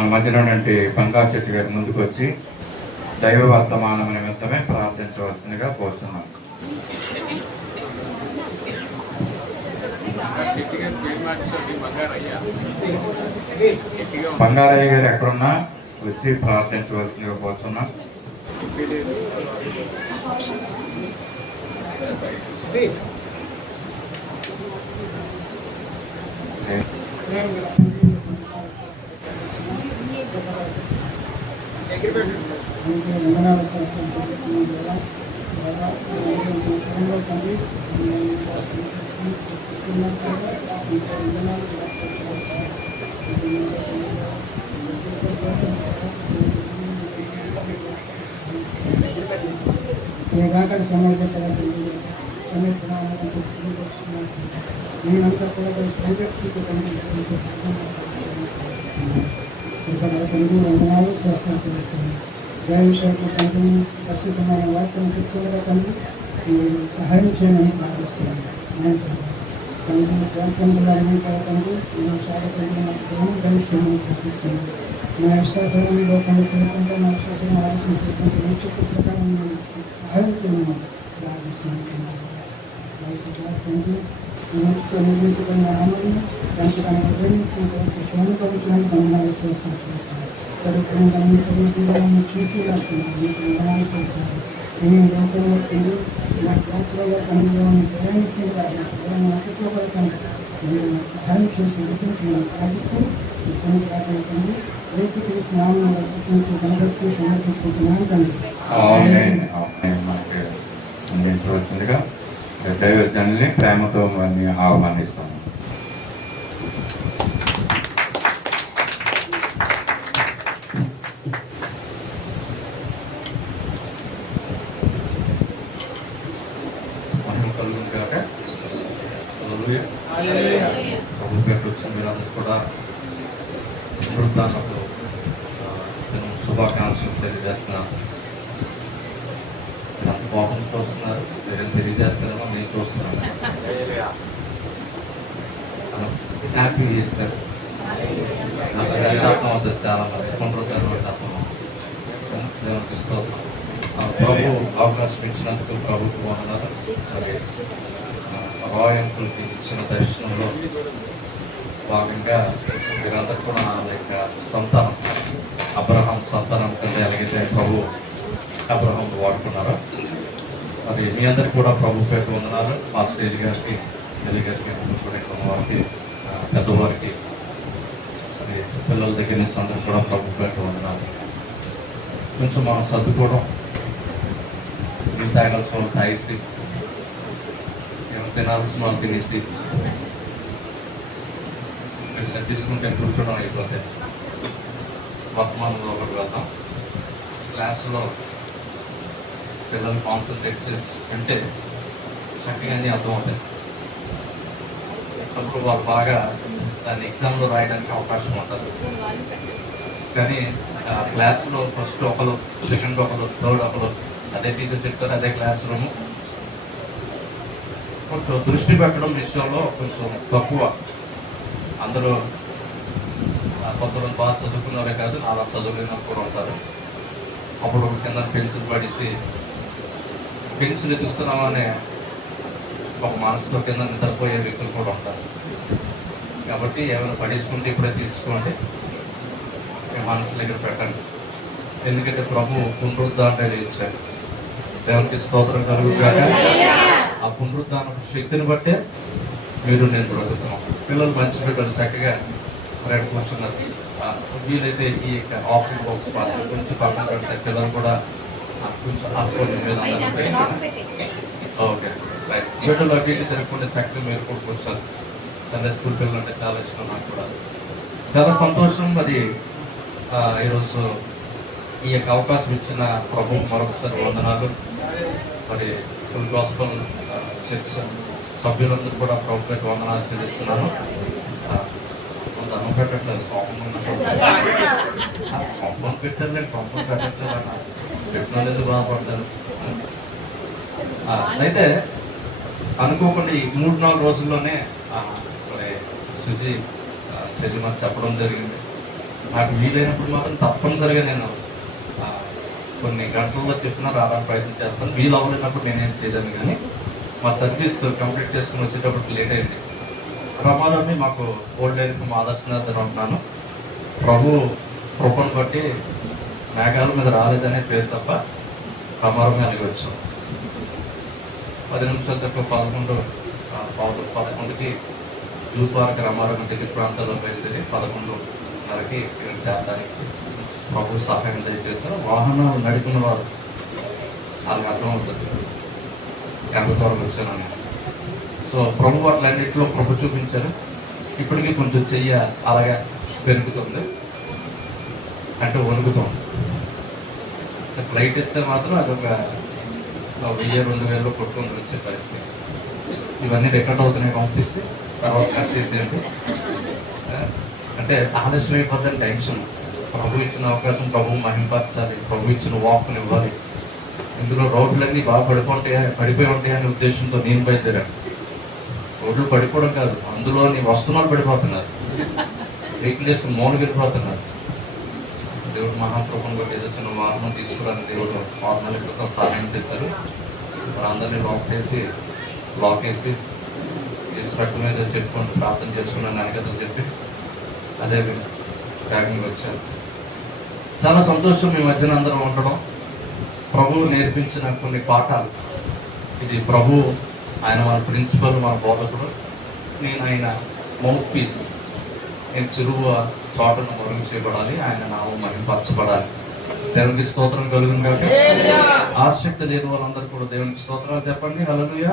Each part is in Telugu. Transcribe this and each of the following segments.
మన మధ్యలో ఉన్నటువంటి బంగారు శెట్టి గారి ముందుకు వచ్చి దైవ వర్తమానం నిమిత్తమే ప్రార్థించవలసిందిగా కోరుతున్నాం. బంగారయ్య గారు ఎక్కడున్నా వచ్చి ప్రార్థించవలసిందిగా కోరుతున్నాం. నేనంతా కూడా వందనాలు చేస్తాను. దైవశాఖ తండ్రిని ప్రస్తుతమైన వార్తను చెప్పుకోగా తండ్రి మీరు సహాయం చేయమని ప్రార్థిస్తున్నాను. తండ్రి ప్రాంతంలో తండ్రి నేను శాఖని దయచేయమని ప్రార్థిస్తున్నాను. నా విశ్వాసంలో కనుక్కుంటే నా విశ్వాసం ఆలోచించుకుంటే నేను చెప్పే ప్రకారం నేను సహాయం చేయమని ప్రార్థిస్తున్నాను. తండ్రి నిర్మించుకున్న ఆమెను దానికి తన ప్రేమించినటువంటి సోమకరించడానికి వందనాలు చేస్తాను. చరిత్రను చూసి రాస్తున్నాను. మీకు వందనాలు చేస్తాను. నేను లోకంలో నా ప్రాంతంలో తనలో ప్రయాణిస్తే అతిథిపడతాను. మీరు నాకు సహాయం చేసి నేను ప్రార్థిస్తూ కొన్ని ప్రార్థించండి. వేసి తెలిసి నామను కనబట్టి సమర్పించుకుంటున్నాను తండ్రి. అందించవలసిందిగా దైవజనుల్ని ప్రేమతో ఆహ్వానిస్తాను. మీరందరూ కూడా వృద్ధానప్పుడు శుభాకాంక్షలు తెలియజేస్తున్నాను. అంత కోపం చూస్తున్నారు, వేరే తెలియజేస్తారేమో నేను చూస్తున్నాను. Happy Easter. నాకు దరిదాపం అవుతుంది చాలా మంది పునరుద్ధరణ దేవునికి స్తోత్రం. ప్రభు అవకాశం ఇచ్చినందుకు ప్రభుత్వం వందనాలు. అలాగే రాయంకులకి ఇచ్చిన దర్శనంలో భాగంగా మీరందరూ కూడా నా యొక్క సంతానం అబ్రహాం సంతానం కింద ఎలాగైతే ప్రభు అబ్రహాం వాడుకున్నారో మరి మీ అందరికి కూడా ప్రభు పేరు వందనాలు. మా స్టేజ్ గారికి తెలుగు గారికి అందరూ కూడా ఇక్కడ వారికి పెద్దవారికి మరి పిల్లల దగ్గర నుంచి అందరూ కూడా ప్రభు పేరు వందనాలు. కొంచెం మనం సర్దుకోవడం, మీరు తాగాల్సిన వాళ్ళు తాగేసి ఏమైనా తినాల్సిన వాళ్ళు తినేసి మీరు సర్దిసుకుంటే కూర్చోవడం అయిపోతాయి. వర్తమానంలో ఒకటి వెళ్దాం. క్లాసులో పిల్లలు కాన్సన్ట్రేట్ చేసి అంటే చక్కగా అన్నీ అర్థమవుతాయి. అప్పుడు వాళ్ళు బాగా దాన్ని ఎగ్జామ్లో రాయడానికి అవకాశం ఉంటుంది. కానీ క్లాసులో ఫస్ట్ ఒకరు, సెకండ్ ఒకరు, థర్డ్ ఒకరు, అదే టీచర్ చెప్తారు, అదే క్లాస్ రూము. కొంచెం దృష్టి పెట్టడం విషయంలో కొంచెం తక్కువ. అందరూ కొంతమంది బాగా చదువుకున్నవే కాదు, అలా చదువుకున్న కూడా ఉంటారు. అప్పుడు కింద పెన్సిల్ పడేసి పెన్సిల్ ఎదుగుతున్నామనే ఒక మనసులో కింద నిద్రపోయే వ్యక్తులు కూడా ఉంటారు. కాబట్టి ఏమైనా పడేసుకుంటే ఇప్పుడే తీసుకోండి, మీ మనసు దగ్గర పెట్టండి. ఎందుకంటే ప్రభు పునరుద్ధారణ చేశారు. దేవునికి స్తోత్రం కలుగుతాక ఆ పునరుద్ధారణ శక్తిని బట్టే మీరు నేను బ్రతుకుతున్నాం. పిల్లలు మంచి బిడ్డలు చక్కగా రేపు కూర్చున్నారు. వీలైతే ఈ ఆఫీస్ బాక్స్ పాస్ గురించి పక్కన పెడితే పిల్లలు కూడా కొంచెం ఆడుకోండి మీద. Okay right. బిడ్డలు అటు జరగకుండా చక్కగా మీరు కూడా కూర్చోాలి. సండే స్కూల్ పిల్లలు అంటే చాలా ఇష్టం నాకు కూడా. చాలా సంతోషం. మరి ఈరోజు ఈ యొక్క అవకాశం ఇచ్చిన ప్రభు మరొకసారి వందనాలు. మరి ఫుల్ గాస్పల్ చర్చ్ సభ్యులందరూ కూడా ప్రభుత్వ వందనాలు చెల్లిస్తున్నాను. అన్నం పెట్టట్లేదు, కోపం పెట్టారు, నేను కోపం పెట్టట్లేదు అన్న పెట్టిన ఎందుకు బాధపడతారు. అయితే అనుకోకుండా ఈ 3-4 రోజుల్లోనే మరి సుజీ చెల్లి మాకు చెప్పడం జరిగింది. నాకు వీలైనప్పుడు మాత్రం తప్పనిసరిగా నేను కొన్ని గంటల్లో చెప్పినా రావడానికి ప్రయత్నం చేస్తాను. వీలు అవ్వలేనప్పుడు నేనేం చేయలేను. కానీ మా సర్వీస్ కంప్లీట్ చేసుకుని వచ్చేటప్పుడు లేట్ అయింది. ప్రమాదాన్ని మాకు ఓల్డ్ ఏజ్ ఆదర్శనాథ్ ఉంటున్నాను. ప్రభు కృపను బట్టి మేఘాల మీద రాలేదనే పేరు తప్ప ప్రమాదమే అలిగి వచ్చాం. 10 నిమిషాల తక్కువ 11కి జ్యూస్ వారికి రమారం దగ్గర ప్రాంతాల్లో బయలుదేరి 11:30కి ఇక్కడ చేరడానికి ప్రభు సహాయం దయచేశారు. వాహనాలు నడిపిన వారు వాళ్ళకి అర్థమవుతుంది ఎంత దూరం వచ్చానని. సో ప్రభు వాటిలన్నింటిలో ప్రభు చూపించారు. ఇప్పటికీ కొంచెం చెయ్య అలాగే పెరుగుతుంది, అంటే వణుకుతుంది. ఫ్లైట్ ఇస్తే మాత్రం అదొక 1000-2000 కొట్టుకొని వచ్చే పరిస్థితి. ఇవన్నీ రికార్డ్ అవుతున్నాయి, పంపిస్తే తర్వాత కట్ చేసేయండి. అంటే ఆలస్యం అయిపోద్దని టెన్షన్. ప్రభు ఇచ్చిన అవకాశం ప్రభు మహింపరచాలి, ప్రభు ఇచ్చిన వాక్ని ఇవ్వాలి. ఇందులో రోడ్లన్నీ బాగా పడిపోయి ఉంటాయనే ఉద్దేశంతో నేను బయలుదేరాను. రోడ్లు పడిపోవడం కాదు, అందులో నీ వస్తువులు పడిపోతున్నారు, వెహికల్ చేసుకుని మౌనకి వెళ్ళిపోతున్నారు. దేవుడు మహాప్రభుని బట్టి ఏదో చిన్న వాహనం తీసుకురాని దేవుడు 6 నెలల క్రితం సహాయం చేశారు. అందరినీ లాక్ వేసి స్పెక్ట్ మీద చెప్పుకొని ప్రార్థన చేసుకున్నాను నాయకతో చెప్పి అదే బ్యాగింగ్ వచ్చాను. చాలా సంతోషం మీ మధ్యన అందరం ఉండడం. ప్రభువు నేర్పించిన కొన్ని పాఠాలు. ఇది ప్రభు, ఆయన మన ప్రిన్సిపల్, మన బోధకుడు. నేను ఆయన మౌత్ పీస్. నేను సిరువ చోటను మరుగు చేయబడాలి, ఆయన నామం మహింపరచబడాలి. దేవునికి స్తోత్రం కలుగును కాబట్టి ఆసక్తి లేని వాళ్ళందరూ కూడా దేవునికి స్తోత్రాలు చెప్పండి. హల్లెలూయా.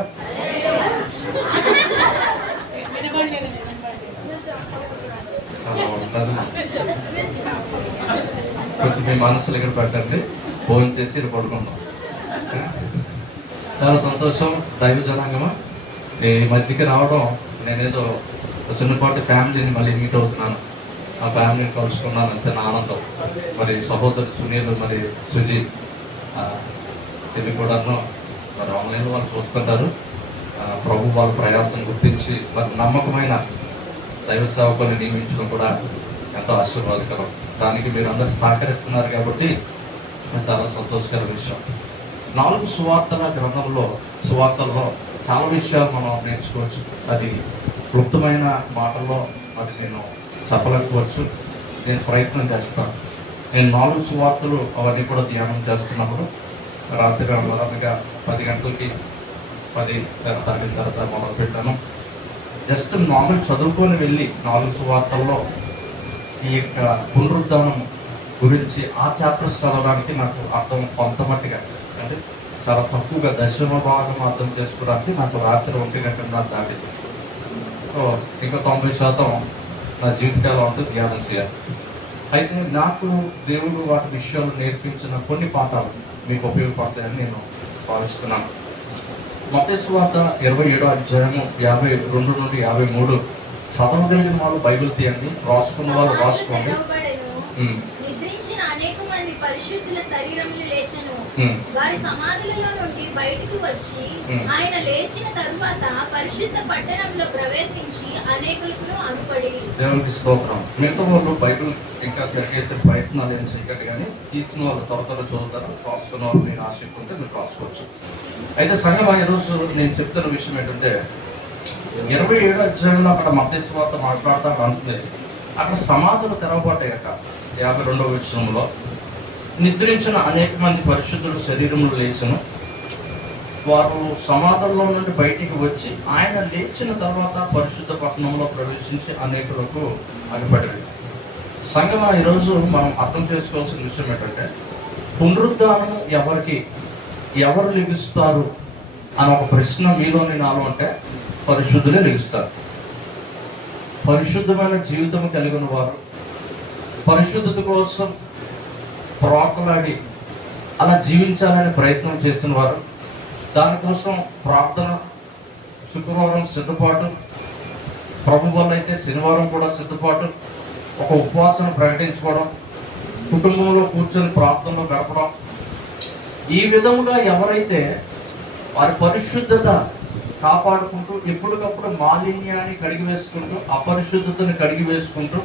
కొంచెం మీ మనసులు ఇక్కడ పెట్టండి, ఫోన్ చేసి ఇక్కడ పడుకుందాం. చాలా సంతోషం దైవ జనాంగమా. ఈ మధ్యకి రావడం, నేనేదో చిన్నపాటి ఫ్యామిలీని మళ్ళీ మీట్ అవుతున్నాను. ఆ ఫ్యామిలీని కలుసుకున్నాను, చిన్న ఆనందం. మరి సహోదరు సునీల్, మరి సుజిత్, చెల్లి కూడాను మరి ఆన్లైన్లో వాళ్ళు చూస్తుంటారు. ప్రభు వాళ్ళ ప్రయాసం గుర్తించి మరి నమ్మకమైన దైవ సేవకుల్ని నియమించడం కూడా ఎంతో ఆశీర్వాదకరం. దానికి మీరు అందరూ సహకరిస్తున్నారు కాబట్టి చాలా సంతోషకర విషయం. 4 సువార్తల్లో చాలా విషయాలు మనం నేర్చుకోవచ్చు. అది క్లుప్తమైన మాటల్లో మరి నేను చెప్పలేకపోవచ్చు. నేను ప్రయత్నం చేస్తాను. నేను 4 సువార్తలు అవన్నీ కూడా ధ్యానం చేస్తున్నప్పుడు రాత్రి వరకుగా 10 గంటలకి 10 దాటిన తర్వాత మొదలు పెట్టాను. జస్ట్ నార్మల్ చదువుకొని వెళ్ళి 4 సువార్తల్లో ఈ యొక్క పునరుద్ధానం గురించి ఆ చాప్టర్స్ చదవడానికి నాకు అర్థం కొంత మట్టిగా, అంటే చాలా తక్కువగా దశమ భాగం అర్థం చేసుకోవడానికి నాకు రాత్రి 1 గంటన్నర దాటింది. సో ఇంకా 90% నా జీవితకాలం అంతా ధ్యానం చేయాలి. అయితే నాకు దేవుడు వాటి విషయాలు నేర్పించిన కొన్ని పాఠాలు మీకు ఉపయోగపడతాయని నేను భావిస్తున్నాను. మత్తయి సువార్త 27వ అధ్యాయము 52 నుండి 53 చదవగలిగిన వాళ్ళు బైబిల్ తీయండి, రాసుకున్న వాళ్ళు రాసుకోండి. నిద్రించిన అనేక మంది పరిశుద్ధుల శరీరములు లేచెను. వారి సమాధులలో నుండి బయటికి వచ్చి ఆయన లేచిన తరువాత పరిశుద్ధ పట్టణంలో ప్రవేశించి అనేకులకు అనుపడి. దేవునికి స్తోత్రం. మిగతా వాళ్ళు బైబిల్ ఇంకా తిరిగేసే ప్రయత్నాలు ఏం చేయకండి, కానీ తీసిన వాళ్ళు త్వర చదువుతారు. రాసుకున్న వాళ్ళు మీరు ఆసక్తి ఉంటే మీరు రాసుకోవచ్చు. అయితే సంఘం ఈరోజు నేను చెప్తున్న విషయం ఏంటంటే 27వ అధ్యాయంలో అక్కడ మత్తయి సువార్త మాట్లాడతాను అనుకునేది. అక్కడ సమాధులు తెరవబడ్డాయట. 52వ వచనంలో నిద్రించిన అనేక మంది పరిశుద్ధులు శరీరములు లేచను. వారు సమాధుల్లో నుండి బయటికి వచ్చి ఆయన లేచిన తర్వాత పరిశుద్ధ పట్టణంలో ప్రవేశించి అనేకులకు అనిపడింది. సంఘం ఈరోజు మనం అర్థం చేసుకోవాల్సిన విషయం ఏంటంటే పునరుద్ధానం ఎవరు లెగుస్తారు అని ఒక ప్రశ్న మీలోని నాలో అంటే పరిశుద్ధులే లెగుస్తారు. పరిశుద్ధమైన జీవితం కలిగిన వారు, పరిశుద్ధత కోసం ప్రార్థనలాడి అలా జీవించాలని ప్రయత్నం చేసిన వారు, దానికోసం ప్రార్థన, శుక్రవారం సిద్ధపాటు, ప్రభు వల్ల అయితే శనివారం కూడా సిద్ధపాటు, ఒక ఉపవాసం ప్రకటించుకోవడం, కుటుంబంలో కూర్చొని ప్రార్థనలో గడపడం. ఈ విధముగా ఎవరైతే వారి పరిశుద్ధత కాపాడుకుంటూ ఎప్పటికప్పుడు మాలిన్యాన్ని కడిగి వేసుకుంటూ అపరిశుద్ధతను కడిగి వేసుకుంటూ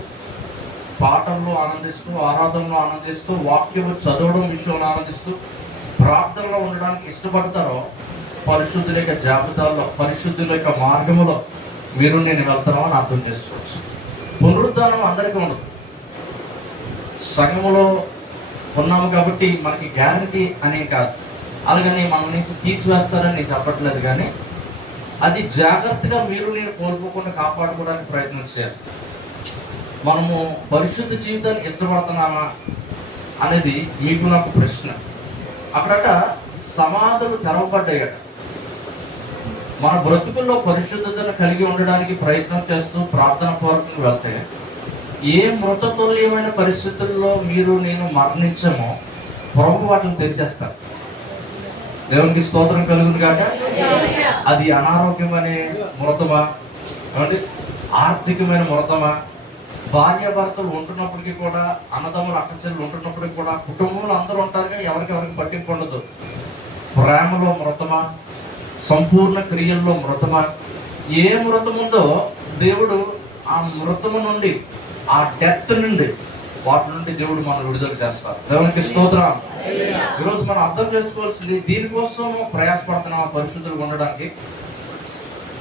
పాటల్లో ఆనందిస్తూ, ఆరాధనలో ఆనందిస్తూ, వాక్యం చదవడం విషయంలో ఆనందిస్తూ, ప్రార్థనలో ఉండడానికి ఇష్టపడతారో పరిశుద్ధుల యొక్క జాబితాల్లో, పరిశుద్ధుల యొక్క మార్గంలో మీరు నేను వెళ్తామని అర్థం చేసుకోవచ్చు. పునరుద్ధానం అందరికీ ఉండదు. సంఘములో ఉన్నాము కాబట్టి మనకి గ్యారంటీ అని కాదు, అలాగని మన నుంచి తీసివేస్తారని నేను చెప్పట్లేదు, కానీ అది జాగ్రత్తగా మీరు నేను కోల్పోకుండా కాపాడుకోవడానికి ప్రయత్నం చేయాలి. మనము పరిశుద్ధ జీవితానికి ఇష్టపడుతున్నామా అనేది మీకు నాకు ప్రశ్న. అక్కడట సమాధులు తెరవబడ్డాయట. మన బ్రతుకుల్లో పరిశుద్ధతను కలిగి ఉండడానికి ప్రయత్నం చేస్తూ ప్రార్థన పూర్వకంగా వెళ్తే ఏ మృతతుల్యమైన పరిస్థితుల్లో మీరు నేను మరణించమో ప్రభు వాటిని తెరిచేస్తారు. దేవునికి స్తోత్రం కలుగును కాక. అది అనారోగ్యమనే మృతమా, ఏమంటే ఆర్థికమైన మృతమా, భార్యాభర్తలు ఉంటున్నప్పటికీ కూడా, అన్నదమ్ములు అక్కచెల్లు ఉంటున్నప్పటికీ కూడా, కుటుంబంలో అందరూ ఉంటారు కానీ ఎవరికి పట్టింపు ఉండదు. ప్రేమలో మృతమా, సంపూర్ణ క్రియల్లో మృతమా, ఏ మృతం ఉందో దేవుడు ఆ మృతము నుండి, ఆ డెత్ నుండి, వాటి నుండి దేవుడు మనం విడుదల చేస్తారు. దేవునికి స్తోత్రం. ఈరోజు మనం అర్థం చేసుకోవాల్సింది, దీనికోసం ప్రయాసపడుతున్నామా? పరిశుద్ధులుగా ఉండడానికి,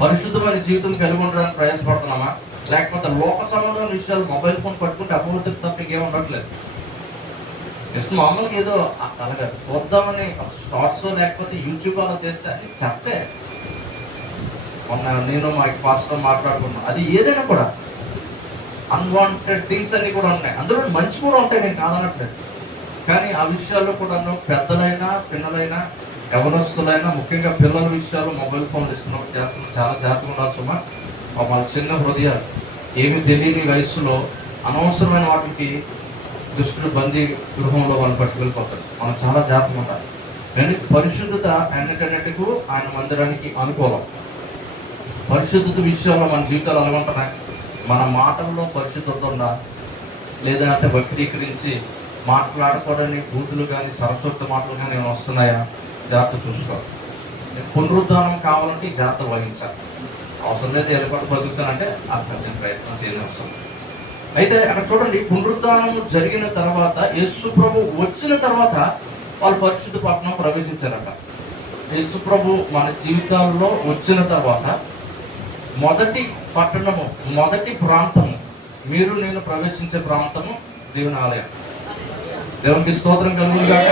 పరిశుద్ధమైన జీవితం కలిగి ఉండడానికి ప్రయాసపడుతున్నామా? లేకపోతే లోక సంబంధమైన విషయాలు మొబైల్ ఫోన్ పట్టుకుంటే అభివృద్ధి తప్ప ఇంకేం ఉండట్లేదు. జస్ట్ మామూలుగా ఏదో అలాగే చూద్దామని షార్ట్స్ లేకపోతే యూట్యూబ్ అలా చేస్తే అది చెప్తే, మొన్న నేను మా పాస్టర్ మాట్లాడుకున్నాను, అది ఏదైనా కూడా అన్వాంటెడ్ థింగ్స్ అన్ని కూడా ఉన్నాయి. అందులో మంచి కూడా ఉంటాయి, నేను కాదనట్లేదు. కానీ ఆ విషయాల్లో కూడా పెద్దలైనా పిల్లలైనా యవనస్తులైనా, ముఖ్యంగా పిల్లల విషయాలు మొబైల్ ఫోన్లు ఇస్తున్నప్పుడు చేస్తున్నారు. చాలా జాగ్రత్తగా ఉండాలి సుమా. మన చిన్న హృదయాలు ఏమి తెలియని వయస్సులో అనవసరమైన వాటికి దుష్టులు బందీ గృహంలో వాళ్ళు పట్టుకెళ్ళిపోతారు. మనం చాలా జాగ్రత్తగా ఉండాలి. కానీ పరిశుద్ధత అన్నిటన్నిటికూ ఆయన మందిరానికి అనుకూలం. పరిశుద్ధత విషయంలో మన జీవితాలు అనుకుంటున్నాయి. మన మాటల్లో పరిశుద్ధత ఉందా, లేదంటే వక్రీకరించి మాట్లాడకూడని బూతులు కానీ సరస్వత మాటలు కానీ ఏమైనా వస్తున్నాయా? జాగ్రత్త చూసుకోవాలి. పునరుద్ధానం కావాలంటే జాగ్రత్త వహించాలి. అవసరం లేదు ఏర్పాటు బతుకుతానంటే అర్థం ప్రయత్నం చేయడం అవసరం. అయితే అక్కడ చూడండి, పునరుద్ధానం జరిగిన తర్వాత, యేసు ప్రభు వచ్చిన తర్వాత వాళ్ళు పరిశుద్ధ పట్టణం ప్రవేశించారట. యేసు ప్రభు మన జీవితాల్లో వచ్చిన తర్వాత మొదటి పట్టణము, మొదటి ప్రాంతము, మీరు నేను ప్రవేశించే ప్రాంతము దేవుని ఆలయం. దేవునికి స్తోత్రం కలుగుగాక.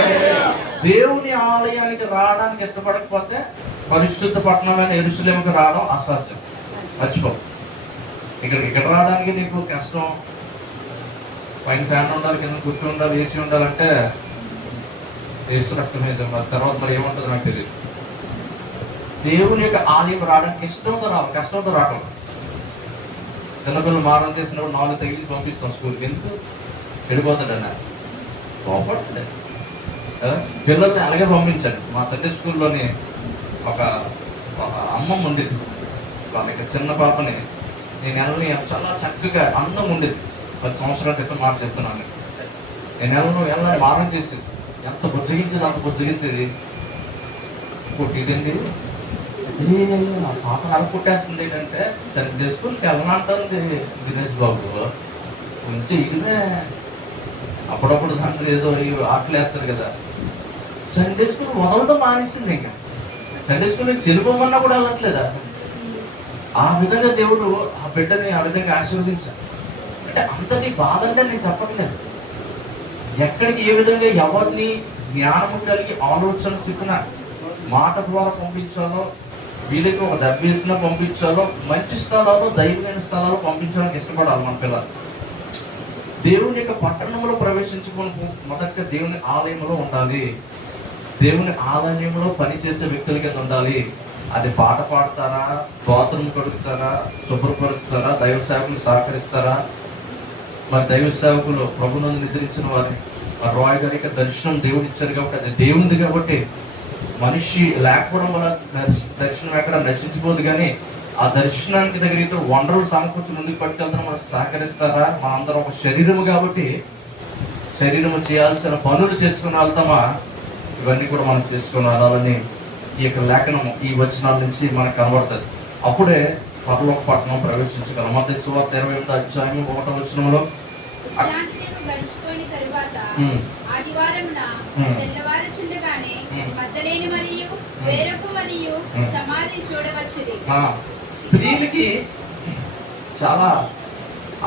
దేవుని ఆలయానికి రావడానికి ఇష్టపడకపోతే పరిశుద్ధ పట్టణమైన యెరూషలేముకి రావడం అసాధ్యం. మర్చిపో. ఇక్కడ రావడానికి నీకు కష్టం. పైన ఫ్యాన్ ఉండాలి, కింద కూర్చొని ఉండాలి, ఏసీ ఉండాలంటే ఏసు రక్తం మీద మరి తర్వాత మరి ఏముంటుందో నాకు తెలియదు. దేవుని యొక్క ఆలయం రావడానికి ఇష్టంతో రావాలి, కష్టంతో రావడం. చిన్నపిల్లలు మారం చేసినప్పుడు 4 తగిలి పంపిస్తాం స్కూల్కి. ఎందుకు వెళ్ళిపోతాడన్నా కోపడుతుంది కదా. పిల్లల్ని అలాగే పంపించండి. మా సండే స్కూల్లోని ఒక అమ్మమ్మ ఉండేది. ఇక్కడ చిన్న పాపని నేను నెలని చాలా చక్కగా అందం ఉండేది. 10 సంవత్సరాల క్రితం మాట చెప్తున్నాను. నేను ఎలా మారం చేసేది, ఎంత బుజ్జగించేది అంత బుజ్జగించేది. కొట్టిదండి ఆ పాప అలా కొట్టేస్తుంది. ఏంటంటే సండే స్కూల్కి వెళ్ళనంటుంది దినేష్ బాబు. కొంచెం ఇదినే అప్పుడప్పుడు దాంట్లో ఏదో ఆటలు వేస్తారు కదా. సండే స్కూల్ వదలడం మానేస్తుంది. ఇంకా సండే స్కూల్ చెరుపమన్నా కూడా వెళ్ళట్లేదా? ఆ విధంగా దేవుడు ఆ బిడ్డని ఆ విధంగా ఆశీర్వదించాడు. అంటే అంతటి బాధ అంటే నేను చెప్పట్లేదు. ఎక్కడికి ఏ విధంగా ఎవరిని జ్ఞానము కలిగి ఆలోచన చెప్పిన మాట ద్వారా పంపించాలో, వీళ్ళకి ఒక దెబ్బేసినా పంపించాలో, మంచి స్థలాల్లో దైవమైన స్థలాల్లో పంపించడానికి ఇష్టపడాలి మన పిల్లలు. దేవుని యొక్క పట్టణంలో ప్రవేశించుకుని మొదట దేవుని ఆలయంలో ఉండాలి. దేవుని ఆలయంలో పనిచేసే వ్యక్తుల కింద ఉండాలి. అది పాట పాడతారా, బాత్రూమ్ కడుగుతారా, శుభ్రపరుస్తారా, దైవ సేవకులు సహకరిస్తారా? మరి దైవ సేవకులు ప్రభునందు నిద్రించిన వారిని రాయ్ గారి దర్శనం దేవుడు ఇచ్చారు కాబట్టి అది దేవునిది. కాబట్టి మనిషి లేకపోవడం వల్ల దర్శనం ఎక్కడ నశించిపోదు. కానీ ఆ దర్శనానికి దగ్గర వనరులు సమకూర్చి ముందుకు పట్టుకెళ్తాం. మనం సహకరిస్తారా? మనందరం ఒక శరీరము కాబట్టి శరీరము చేయాల్సిన పనులు చేసుకుని వెళ్తామా? ఇవన్నీ కూడా మనం చేసుకుని వెళ్ళాలని ఈ యొక్క లేఖనము, ఈ వచనాల నుంచి మనకు కనబడుతుంది. అప్పుడే పరలోక పట్టణం ప్రవేశించగలం. మత్తయి సువార్త 28వ అధ్యాయం 1వ వచనంలో విశ్రాంతి దినము గడుచుకొని తరువాత ఉమ్. ఆదివారమున తెల్లవారుచుండగానే ఉమ్. మగ్దలేని మరియు వేరొక మరియు సమాధి చూడవచ్చుది. స్త్రీలకి చాలా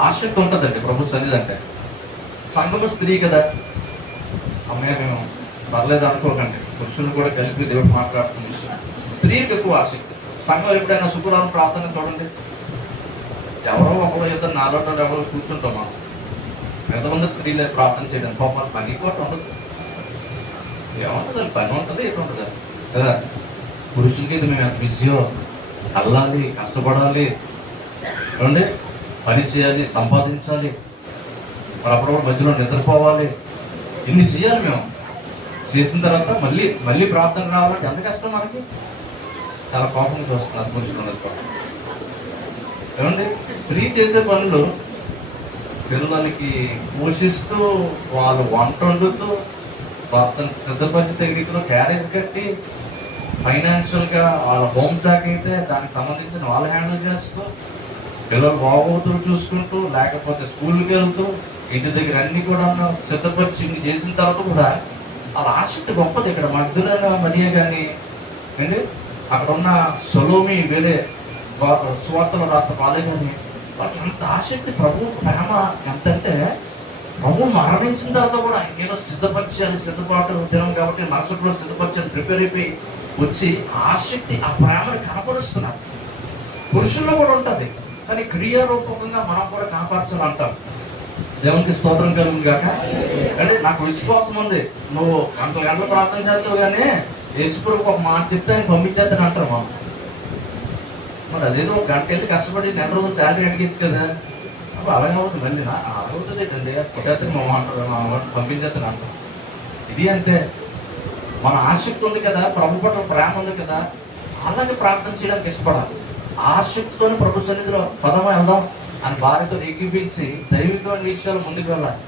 ఆసక్తి ఉంటుందండి ప్రభు సన్నిధి అంటే. సంఘము స్త్రీ కదా, అమ్మాయి మేము పర్లేదు అనుకోకండి, పురుషులు కూడా కలిపి దేవుడు మాట్లాడుతున్న విషయం. స్త్రీలకు ఎక్కువ ఆసక్తి. సంఘం ఎప్పుడైనా శుక్రవారం ప్రార్థన చూడండి, ఎవరో ఒకరో ఇద్దరు నాలో ఎవరో కూర్చుంటాం మనం. ఎంతమంది స్త్రీలే ప్రార్థన చేయడానికి పాపం పని కూడా ఉండదు, ఏముంటుంది పని ఉంటుంది, ఏమి ఉంటుంది కదా. పురుషులకి ఇది మేము ఎంత బిజీయో, అల్లాలి, కష్టపడాలి, ఏమండి, పని చేయాలి, సంపాదించాలి, మరి అప్పుడప్పుడు మధ్యలో నిద్రపోవాలి, ఇన్ని చేయాలి. మేము చేసిన తర్వాత మళ్ళీ ప్రార్థన రావాలంటే ఎంత కష్టం మనకి. చాలా కోపంగా చూస్తున్నారు పురుషులు. ఏమండి, స్త్రీ చేసే పనులు పిల్లలకి పోషిస్తూ, వాళ్ళు వంట వండుతూ, భర్తను సిద్ధపరిచి తగిలిలో క్యారేజ్ కట్టి, ఫైనాన్షియల్గా వాళ్ళ హోమ్ శాఖ అయితే దానికి సంబంధించిన వాళ్ళు హ్యాండిల్ చేస్తూ, పిల్లలు బాగోతులు చూసుకుంటూ, లేకపోతే స్కూల్కి వెళ్తూ, ఇంటి దగ్గర అన్ని కూడా సిద్ధపరిచి ఇన్ని చేసిన తర్వాత కూడా వాళ్ళ ఆసక్తి గొప్పది. ఇక్కడ మగ్దలేన మరియ కానీ ఏంటి, అక్కడ ఉన్న సొలోమి, వేరే సువార్తలు రాసిన వాళ్ళే కానీ వాళ్ళకి ఎంత ఆసక్తి, ప్రభు ప్రేమ ఎంతంటే ప్రభు మరణించిన తర్వాత కూడా ఇంకేదో సిద్ధపరిచాలి, సిద్ధపాటు దినం కాబట్టి మరుసటి రోజు సిద్ధపరిచాలి, ప్రిపేర్ అయిపోయి వచ్చి ఆసక్తి, ఆ ప్రేమను కనపరుస్తున్నారు. పురుషుల్లో కూడా ఉంటుంది, కానీ క్రియారూపకంగా మనం కూడా కనపరచాలంటాం. దేవునికి స్తోత్రం కలుగును గాక. అంటే నాకు విశ్వాసం ఉంది, నువ్వు గంటలు ప్రార్థన చేస్తావు కానీ యేసుప్రభుకు ఒక మాట చెప్తే ఆయన పంపించేస్తాను అంటారు మనం. మరి అదేదో ఒక గంట వెళ్ళి కష్టపడి నెల రోజులు శాలరీ అడిగించు కదా, అప్పుడు అలాగే అవుతుంది. మళ్ళీ అలాగవుతుంది ఏంటండి, కొట్టేస్తాను మా అంటారు, మా పంపించేస్తాను అంటారు. ఇది అంతే, మన ఆసక్తి ఉంది కదా, ప్రభు పట్ల ప్రేమ ఉంది కదా, అలాగే ప్రార్థన చేయడానికి ఇష్టపడాలి. ఆసక్తితోనే ప్రభు సన్నిధిలో పదమా వెళ్దాం అని భార్యతో ఏకీపించి దైవికమైన విషయాలు ముందుకు వెళ్ళాలి.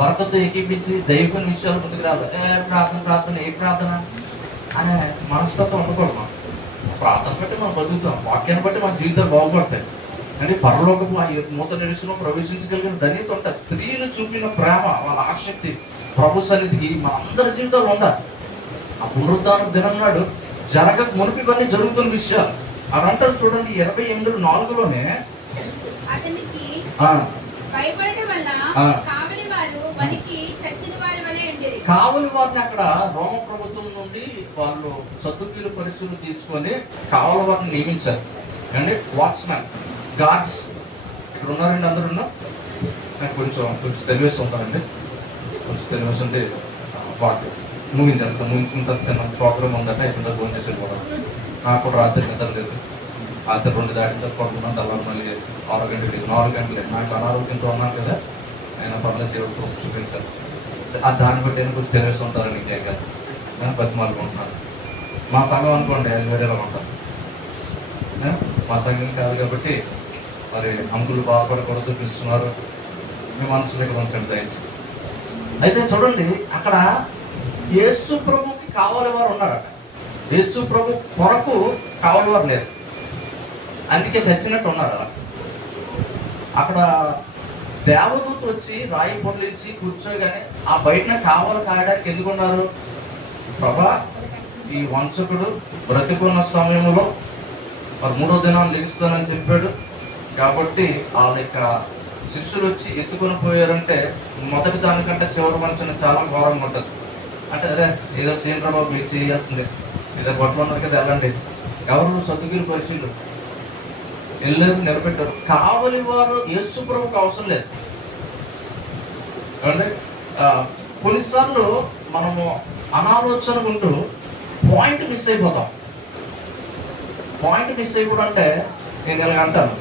భర్తతో ఏకీపించి దైవికమైన విషయాలు ముందుకు రావాలి. ప్రార్థన ఏ ప్రార్థన అనే మనస్తత్వం ఉండకూడదు. మనం ప్రార్థన బట్టి మనం బతుకుతాం, వాక్యాన్ని బట్టి మన జీవితాలు బాగుపడతాయి. అంటే పరలోకపు ఆ నూతన నిరీక్షణలో ప్రవేశించగలిగిన ధన్యత ఉంటుంది. స్త్రీలు చూపిన ప్రేమ, వాళ్ళ ఆసక్తి ప్రభు సన్నిధికి మన అందరి జీవితాలు ఉండాలి. ఆ పునరుద్ధాన దినం నాడు జరగక మునిపి ఇవన్నీ జరుగుతున్న విషయాలు అదంటారు చూడండి. 28:4 అతనికి భయపడటం వల్ల కావలి వారు వనికి చచ్చిన వారి వలె ఉండేది. కావలి వారిని అక్కడ రోమ ప్రభుత్వం నుండి వాళ్ళు సద్దుకీలు పరిస్థితులు తీసుకొని కావలి వారిని నియమించారు. అండి వాచ్మెన్, గార్డ్స్ ఇక్కడ ఉన్నారండి, అందరూ ఉన్నా. నాకు కొంచెం తెలివేసి ఉంటారండి, కొంచెం తెలివేసి ఉంటే వాటి ముగించిన చిన్న ప్రోగ్రామ్ ఉందంటే ఇక్కడ ఫోన్ చేసి వెళ్ళిపోవడం. నాకు కూడా రాత్రి నిద్ర లేదు, రాత్రి 2 దాటితో పడుకున్నాను, తర్వాత మళ్ళీ 6 గంటలు లేదు, 4 గంటలు లేదు. నాకు అనారోగ్యంతో ఉన్నాను కదా, ఆయన పర్లేదు దేవుడు చూపించారు. దాన్ని బట్టి నేను కొంచెం తెలివేసి ఉంటారని ఇంకేం కదా, నేను బతిమాలుకుంటున్నాను. మా సంఘం అనుకోండి అది వేరేలా ఉంటాను, మా సంఘం కాదు కాబట్టి మరి అంకులు బాధపడకూడదు పిలుస్తున్నారు, మీ మనసులో కొంచెం దయచి. అయితే చూడండి, అక్కడ యేసు ప్రభుకి కావాలి వారు ఉన్నారట. యేసు ప్రభు కొరకు కావాలి వారు లేరు, అందుకే చచ్చినట్టు ఉన్నారు. అక్కడ దేవదూత వచ్చి రాయి పొడిచి కూర్చోగానే ఆ బయటనే కావాలి కాయడానికి ఎందుకున్నారు? ప్రభా, ఈ వంశకుడు బ్రతికున్న సమయంలో మరి 3వ దినాన్ని లెగుస్తానని చెప్పాడు కాబట్టి వాళ్ళ యొక్క శిష్యులు వచ్చి ఎత్తుకొని పోయారంటే మొదటి దానికంటే చివరి వంచన చాలా ఘోరంగా ఉంటుంది. అంటే అరే ఏదో చేయండి బాబు, మీరు చేయాల్సిందే, ఏదో పట్టుకున్నారు కదా వెళ్ళండి. ఎవరు సద్దుకీలు పరిశీలు వెళ్ళారు, నిలబెట్టారు. కావలి వారు యేసు ప్రభువుకు అవసరం లేదు. అంటే కొన్నిసార్లు మనము అనాలోచనగా ఉంటూ పాయింట్ మిస్ అయిపోతాం. పాయింట్ మిస్ అయిపోవడం అంటే నేను ఇలాగ అంటాను,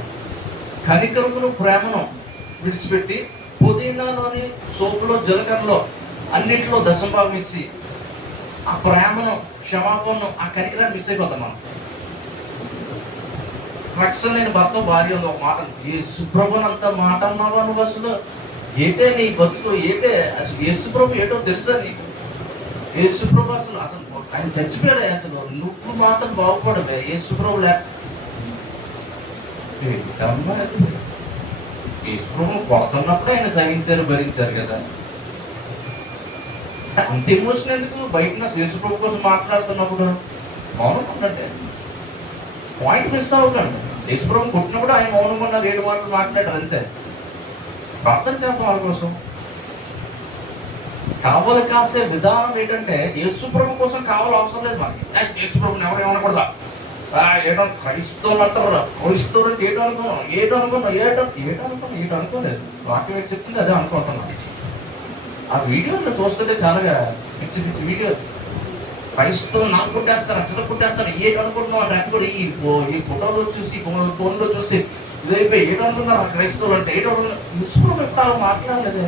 కనికరమును ప్రేమను విడిచిపెట్టి పుదీనాలోని సోపులో జీలకర్రలో అన్నింటిలో దశంభాగం ఇచ్చి ఆ ప్రేమను, క్షమాపణను, ఆ కనికరాన్ని మిస్ అయిపోతాం మనం. రక్షణ లేని భర్త భార్య ఒక మాట, ఏ సుప్రభుని అంత మాట అన్నావా నువ్వు? అసలు ఏటే నీ బతుకు, ఏటే అసలు యేసుప్రభు ఏటో తెలుసా నీకు? యేసుప్రభు అసలు ఆయన చచ్చిపోయాడు, అసలు నువ్వు మాత్రం బాగుపడవే యేసుప్రభు లేక. యేసుప్రభు కొడుతున్నప్పుడు ఆయన సహించారు, భరించారు కదా. అంత ఎమోషన్ ఎందుకు? బయట యేసుప్రభు కోసం మాట్లాడుతున్నప్పుడు మౌనం ఉన్నట్టే. పాయింట్ మిస్ అవ్వకండి. యేసుప్రభు కొట్టినప్పుడు ఆయన మౌనం ఉన్నారు, 7 మాటలు మాట్లాడారు అంతే. ప్రార్థన చేద్దాం వాళ్ళ కోసం. కావలి కాసే విధానం ఏంటంటే యేసుప్రభు కోసం కావాలి అవసరం లేదు మనకి. యేసుప్రభుని ఎవరు ఏమనకూడదా, ఏటో క్రైస్తవులు అంటారు, క్రైస్తవులు ఏటో అనుకోలేదు. వాక్యం ఏం చెప్తుంది అదే అనుకుంటున్నాను. ఆ వీడియోలో చూస్తుంటే చాలా పిచ్చి పిచ్చి వీడియో. క్రైస్తవులు నాకు పుట్టేస్తారు, అచ్చలు పుట్టేస్తారు, ఏటి అనుకుంటున్నాం అంటే అచ్చలు ఈ ఫోటోలో చూసి ఫోన్లో చూసి ఇదైపోయి ఏటో అనుకున్నారు క్రైస్తవులు అంటే. ఏటో యేసుప్రభు ఎప్పుడు మాట్లాడలేదే.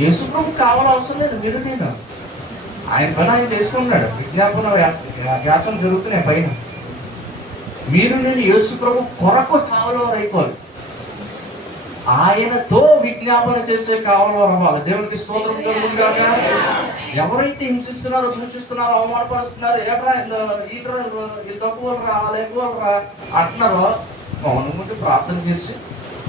యేసుప్రభు కావాల అవసరం లేదు. మీరు నేను ఆయన పని ఆయన చేసుకుంటున్నాడు. విజ్ఞాపన యాచన జరుగుతున్నాయి పైన. మీరు నేను యేసుప్రభు కొరకు కావాలవారు అయిపోవాలి. ఆయనతో విజ్ఞాపన చేసే కావాలవారు అవ్వాలి. దేవునికి స్తోత్రం కలుగును గాక. ఎవరైతే హింసిస్తున్నారో, దూషిస్తున్నారో, అవమానపరుస్తున్నారో, ఈ తక్కువరా లేకువరా అంటున్నారో మౌనం ముందు ప్రార్థన చేసి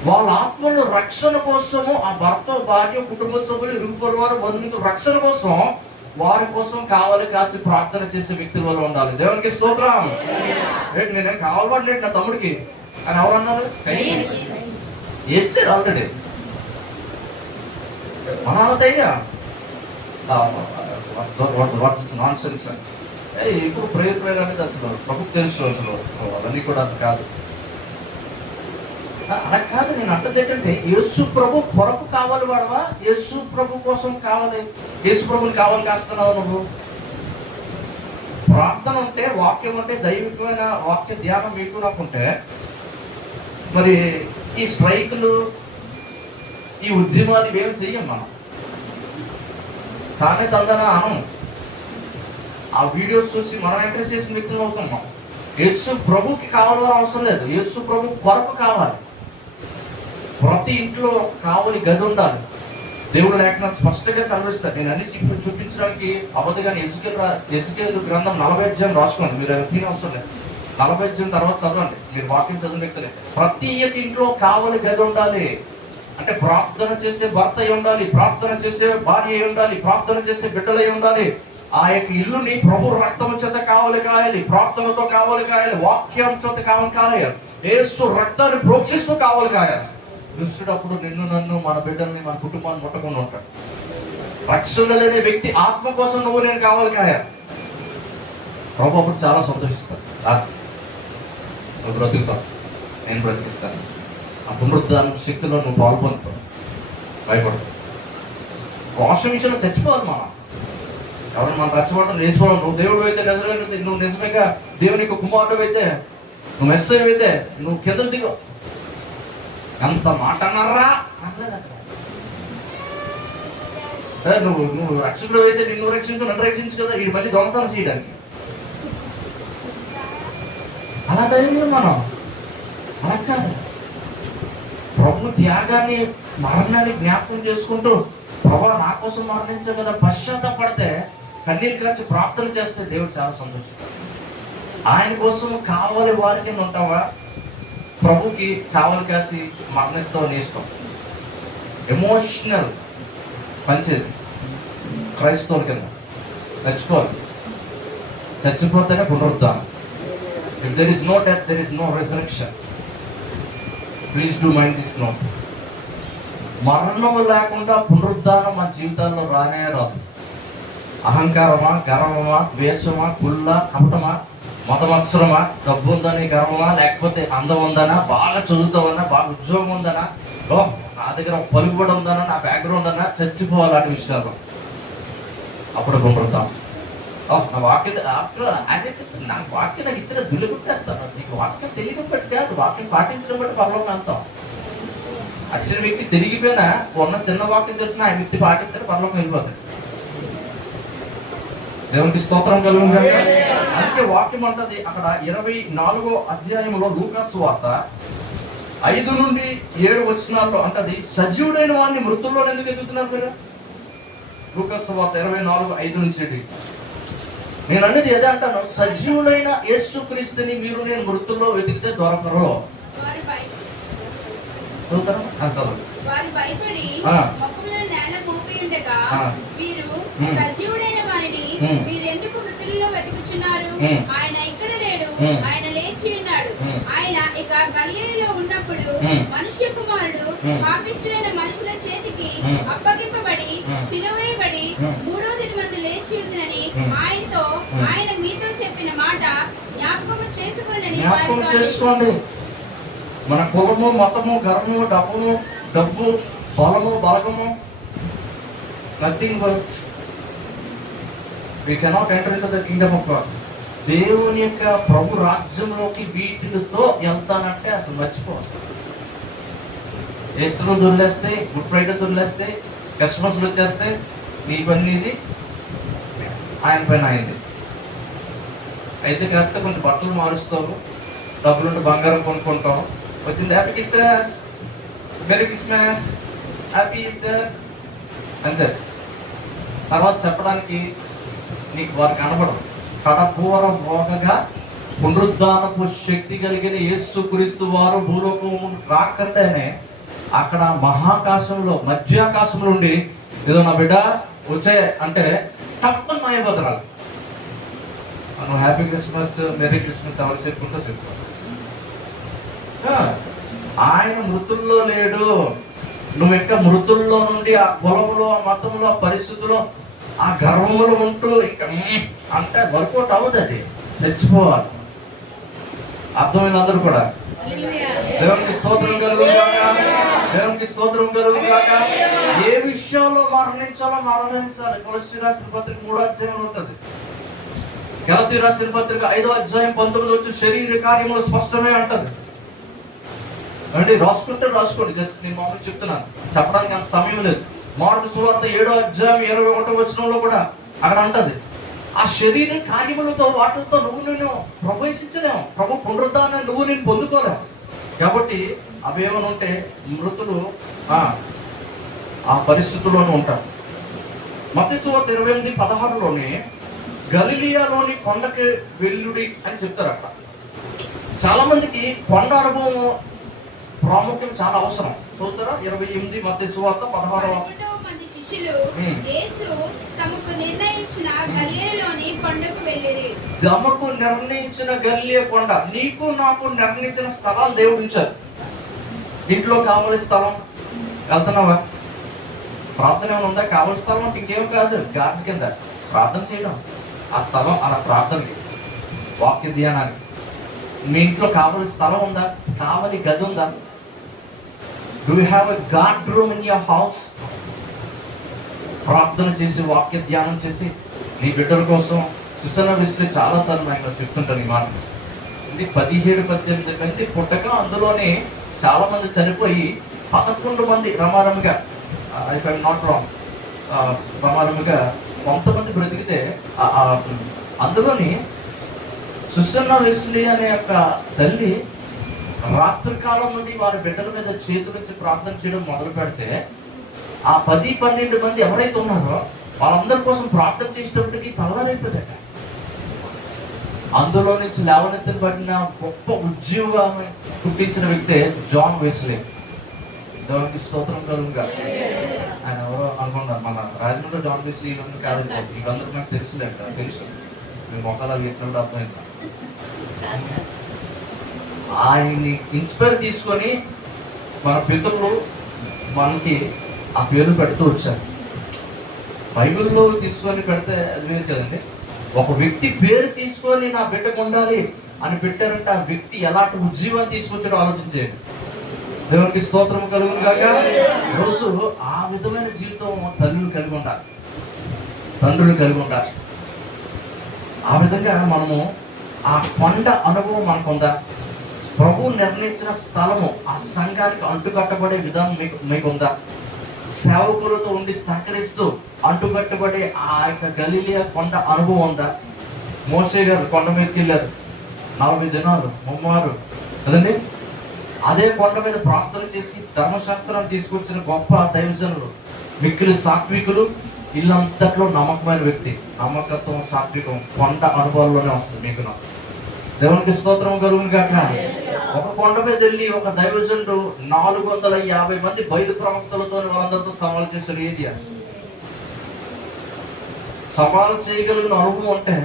వాళ్ళ ఆత్మలు రక్షణ కోసము, ఆ భర్త, భార్య, కుటుంబ సభ్యులు, ఇరుగు వారు, బంధువులు రక్షణ కోసం, వారి కోసం కావాలి కాసి ప్రార్థన చేసే వ్యక్తుల వల్ల ఉండాలి. దేవునికి స్తోత్రం. నేనేం కావాలపడలేదు నా తమ్ముడికి అని ఎవరు అన్నారు? వేసాడు ఆల్రెడీ. మనాలతయ్యా నాన్ సెన్స్. ఇప్పుడు ప్రేయర్ అనేది అసలు ప్రభుత్వ తెలుసు, అసలు అవన్నీ కూడా అది కాదు. అలా కాదు. నేను అంటది ఏంటంటే యేసు ప్రభు కొరకు కావాలి వాడవా, యేసు ప్రభు కోసం కావాలి, యేసు ప్రభుని కావాలి కాస్తున్నావు నువ్వు. ప్రార్థన ఉంటే, వాక్యం ఉంటే, దైవికమైన వాక్య ధ్యానం మీకు నాకుంటే, మరి ఈ స్ట్రైకులు, ఈ ఉద్యమాలు ఇవేం చెయ్యం మనం. కానీ తందన అనం ఆ వీడియోస్ చూసి మనం ఎంకరేజ్ చేసిన వ్యక్తులు అవుతున్నాం. యేసు ప్రభుకి కావాలని అవసరం లేదు, యేసు ప్రభు కొరకు కావాలి. ప్రతి ఇంట్లో కావలి గది ఉండాలి. దేవుడు లేఖనం స్పష్టంగా సెలవిస్తారు. నేను అన్ని చూపించడానికి అబద్ధంగానే ఎజెకియేలు గ్రంథం 40 అధ్యాయం రాసుకోండి. మీరు ఎవరికి అవసరం లేదు. 40 అధ్యాయం తర్వాత చదవండి. మీరు వాక్యం చదివిన వ్యక్తులే. ప్రతి ఇంట్లో కావలి గది ఉండాలి. అంటే ప్రార్థన చేసే భర్త అయి ఉండాలి, ప్రార్థన చేసే భార్య అయి ఉండాలి, ప్రార్థన చేసే బిడ్డలై ఉండాలి. ఆ యొక్క ఇల్లుని ప్రభు రక్తం చేత కావలి కాయాలి, ప్రార్థనతో కావలి కాయాలి, వాక్యం చేత కావలి కాయాలి, యేసు రక్తాన్ని ప్రోక్షిస్తూ కావలి కాయాలి. దుష్టుడు అప్పుడు నిన్ను, నన్ను, మన బిడ్డల్ని, మన కుటుంబాన్ని ముట్టకుండా ఉంటాడు. రక్షణ లేని వ్యక్తి ఆత్మ కోసం నువ్వు నేను కావాలి కాయాలి. ప్రభు అప్పుడు చాలా సంతోషిస్తాడు. నువ్వు బ్రతుకుతావు, నేను బ్రతికిస్తాను. ఆ పునరుద్ధాన శక్తిలో నువ్వు పాల్పొందుతావు. భయపడతావు. కోశం విషయంలో చచ్చిపోవాలి మనం. ఎవరు మనం రచ్చబడటం నేర్చుకోవడం. నువ్వు దేవుడు అయితే నిజమైన, నువ్వు నిజమేగా దేవునికి కుమారుడు అయితే, నువ్వు మెస్సై అయితే నువ్వు కింద దిగవు. ఎంత మాట అన్నారా అనలేదు అక్కడ. సరే నువ్వు రక్షకుడు అయితే నిన్ను రక్షించు, నన్ను రక్షించు కదా. వీడు మళ్ళీ దొంగతనం చేయడానికి అలా ధైర్యం మనం. అలా కాదు. ప్రభు త్యాగాన్ని, మరణాన్ని జ్ఞాపకం చేసుకుంటూ, ప్రభు నా కోసం మరణించే కదా పశ్చాత్తపడితే, కన్నీరు కార్చి ప్రార్థన చేస్తే దేవుడు చాలా సంతోషిస్తాడు. ఆయన కోసం కావాలి వారికి ఉంటావా, ప్రభుకి కావలి కాసి మరణిస్తావు నీ ఇష్టం. ఎమోషనల్ మంచిది. క్రైస్తవుల కింద చచ్చిపోవాలి. చచ్చిపోతేనే పునరుద్ధానం. If there is no death, there is no resurrection. Please do mind this note. మరణము లేకుండా పునరుద్ధానం మన జీవితాల్లో రానే రాదు. అహంకారమా, గర్వమా, ద్వేషమా, కుళ్ళ, కపటమా, మతమత్సరమా, డబ్బు ఉందని గర్వమా, లేకపోతే అందం ఉందనా, బాగా చదువుతావన్నా, బాగా ఉద్యోగం ఉందనా, నా దగ్గర పలుకుబడి ఉందనా, నా బ్యాక్గ్రౌండ్ అన్నా, చచ్చిపోవాలి అనే విషయాలు. అప్పుడు పునరుద్ధానం. నా వాక్యం అదే చెప్తుంది. నాకు వాక్యం నాకు ఇచ్చిన దుల్లి కుట్టేస్తాను. నీకు వాక్యం తెలియడం బట్టి కాదు, వాక్యం పాటించడం బట్టి పరలోకం వెళ్తాం. వచ్చిన వ్యక్తి తిరిగిపోయినా ఉన్న చిన్న వాక్యం తెలిసిన ఆ వ్యక్తి పాటించాలి, పరలోకం వెళ్ళిపోతాడు. దేవునికి స్తోత్రం కలుగును గాక. అందుకే వాక్యం అంటది అక్కడ 24వ అధ్యాయంలో లూకా సువార్త 5 నుండి 7 వచనాల్లో అంటది, సజీవుడైన వాడిని మృతుల్లో ఎందుకు ఎదుగుతున్నారు మీరు? లూకా సువార్త 24:5 నుంచి 7. నేను అనేది ఏదో అంటాను, సజీవుడైన యేసుక్రీస్తుని మీరు నేను మృతుల్లో వెతికితే దొరకరు. చదువుతారా? చదువు. వారు భయపడి ఆ. ముఖములను నేల మోపి ఉండగా ఆ. వీరు ఉమ్. సజీవుడైన వారిని ఉమ్. వీరెందుకు మృతులలో వెతుకుచున్నారు? ఉమ్. ఆయన ఇక్కడ లేడు, ఉమ్. ఆయన లేచి ఉన్నాడు. ఉమ్. ఆయన ఇక గలిలయలో ఉన్నప్పుడు ఉమ్. మనుష్య కుమారుడు ఉమ్. పాపిష్ఠులైన మనుషుల చేతికి ఉమ్. అప్పగింపబడి ఉమ్. సిలువేయబడి ఉమ్. 3వ దినమందు లేచి ఉందని ఉమ్. ఆయనతో ఉమ్. ఆయన మీతో చెప్పిన మాట జ్ఞాపకము చేసుకుని జ్ఞాపకం చేసుకోండి. మన కులము, మతము, గర్వము, డబ్బు, బలము, బలగము, nothing works. We cannot enter into the kingdom of God. దేవుని యొక్క ప్రభు రాజ్యంలోకి వీటితో వెళ్తానంటే అసలు మర్చిపోవాలి. ఈస్టర్ దొరిలేస్తే, గుడ్ ఫ్రైడే దొరిలేస్తే, క్రిస్మస్లు వచ్చేస్తే నీ పని ఇది, ఆయన పైన అయింది. అయితే కాస్త కొంచెం బట్టలు మారుస్తావు, డబ్బులుంటే బంగారం కొనుక్కుంటావు, వచ్చింది happy Christmas, merry Christmas, happy Easter అంతే. తర్వాత చెప్పడానికి నీకు వారు కనబడదు. కడపూర భోగగా పునరుద్ధానపు శక్తి కలిగిన యేసుక్రీస్తు వారు భూలోకం రాకంటేనే అక్కడ మహాకాశంలో, మధ్యాకాశంలో ఉండి ఏదో నా బిడ్డ వచ్చే అంటే తప్పని మాయబోతురాలు. నువ్వు హ్యాపీ క్రిస్మస్, మెరీ క్రిస్మస్ ఎవరు చెప్పుకుంటూ చెప్తావు. ఆయన మృతుల్లో లేడు. నువ్వు ఇంకా మృతుల్లో నుండి ఆ కులంలో, ఆ మతంలో, ఆ పరిస్థితుల్లో, ఆ గర్వంలో ఉంటూ ఇంకా అంటే వర్కౌట్ అవుతుంది. తెచ్చిపోవాలి. అర్థమైన అందరూ కూడా దేవునికి స్తోత్రం కలుగుగాక, దేవునికి స్తోత్రం కలుగుగాక. ఏ విషయంలో మరణించాలో మరణించాలి. కొలస్సీ రాసిన పత్రిక 3వ అధ్యాయం ఉంటుంది. గలతీ రాసిన పత్రిక 5వ అధ్యాయం 19 వచ్చి శరీర కార్యములు స్పష్టమే అంటది. అంటే రాసుకోండి. జస్ట్ నేను మామూలు చెప్తున్నాను, చెప్పడానికి అంత సమయం లేదు. మార్కు సువార్త 7వ అధ్యాయం 21వ వచనంలో కూడా అక్కడ అంటది, ఆ శరీర కార్యములతో వాటితో నువ్వు నేను ప్రవేశించలేము. ప్రభు పునరుద్ధాన్ని నువ్వు నేను పొందుకోలేము. కాబట్టి అవి ఏమైనా ఉంటే మృతులు ఆ పరిస్థితుల్లోనే ఉంటారు. మత్తయి సువార్త 28:16లోనే గలిలియాలోని కొండకి వెళ్ళుడి అని చెప్తారు. అక్కడ చాలా మందికి కొండ అనుభవం ప్రాముఖ్యం చాలా అవసరం. చూస్తారా 28 మత్తయి సువార్త 16వ. 11 మంది శిష్యులు యేసు తమకు నిర్ణయించిన గలిలయలోని కొండకు వెళ్ళిరి. తమకు నిర్ణయించిన గలిలయ కొండ. నీకు నాకు నిర్ణయించిన స్థలాలు దేవుడు ఉంచారు. ఇంట్లో కావలసిన స్థలం వెళ్తున్నావా? ప్రార్థన ఏమైనా ఉందా? కావలసిన స్థలం అంటే ఇంకేం కాదు, గార్డెన్ కింద ప్రార్థన చేయడం. ఆ స్థలం అలా ప్రార్థనకి, వాక్య ధ్యానానికి. మీ ఇంట్లో కావలసిన స్థలం ఉందా? కావలి గది ఉందా? Do you have a God room in your house? ప్రార్థన చేసి, వాక్య ధ్యానం చేసి నీ బిడ్డల కోసం సుసన విశ్లే చాలాసార్లు ఆయన చెప్తుంటాను ఈ మాట. ఇది 17-18 మంది పుట్టక అందులోనే చాలా మంది చనిపోయి 11 మంది రమారముగా, ఇఫ్ ఐ నాట్ రాంగ్, రమారముగా కొంతమంది బ్రతికితే అందులోని సుసన్న వెస్లీ అనే యొక్క తల్లి రాత్రి కాలం నుండి వారి బిడ్డల మీద చేతులెత్తి ప్రార్థన చేయడం మొదలు పెడితే ఆ 10-12 మంది ఎవరైతే ఉన్నారో వాళ్ళందరి కోసం ప్రార్థన చేసేటప్పటికి తలదారైపోతాక. అందులో నుంచి లేవనెత్తబడిన గొప్ప ఉద్యోగంగా పుట్టించిన వ్యక్తే జాన్ వెస్లీ. దేవునికి స్తోత్రం కలుగుగాక. ఆయన ఎవరో అనుకున్నారు, మన రాజమండ్రి జాన్ వెస్లీ కాదు, మీకందరూ నాకు తెలుసు. మీ మొక్కలు అవి ఎట్లా అర్థమైందా? ఆయన్ని ఇన్స్పైర్ తీసుకొని మన పితరులు మనకి ఆ పేరు పెడుతూ వచ్చారు. బైబిల్లో తీసుకొని పెడితే అది వేరు కదండి. ఒక వ్యక్తి పేరు తీసుకొని నా బిడ్డకు ఉండాలి అని పెట్టారంటే ఆ వ్యక్తి ఎలాంటి ఉజ్జీవాన్ని తీసుకొచ్చాడో ఆలోచించేయండి. దేవునికి స్తోత్రం కలుగుగాక. రోజు ఆ విధమైన జీవితం తల్లులు కలిగి ఉండాలి, తండ్రులు కలిగి ఉండాలి. ఆ విధంగా మనము ఆ కొండ అనుభవం మనకుందా? ప్రభు నిర్ణయించిన స్థలము, ఆ సంఘానికి అంటుకట్టబడే విధానం మీకుందా? సేవకులతో ఉండి సహకరిస్తూ అంటుకట్టబడే ఆ యొక్క గలిలియా కొండ అనుభవం ఉందా? మోషే గారు కొండ మీదకి వెళ్ళారు 40 దినాలు ముమ్మారు కదండి. అదే కొండ మీద ప్రార్థన చేసి ధర్మశాస్త్రాన్ని తీసుకొచ్చిన గొప్ప దైవజనులు, మిక్కిలి సాత్వికులు, ఇల్లంతట్లో నమ్మకమైన వ్యక్తి. నమ్మకత్వం, సాత్వికం కొండ అనుభవాల్లోనే వస్తుంది మీకు. దేవునికి స్తోత్రం కలుగును గాక. ఒక కొండ మీద వెళ్ళి ఒక దైవజనుడు 450 మంది బయలు ప్రవక్తలతో వాళ్ళందరితో సవాలు చేశాడు. ఏరియా సవాలు చేయగలిగిన అనుభవం అంటే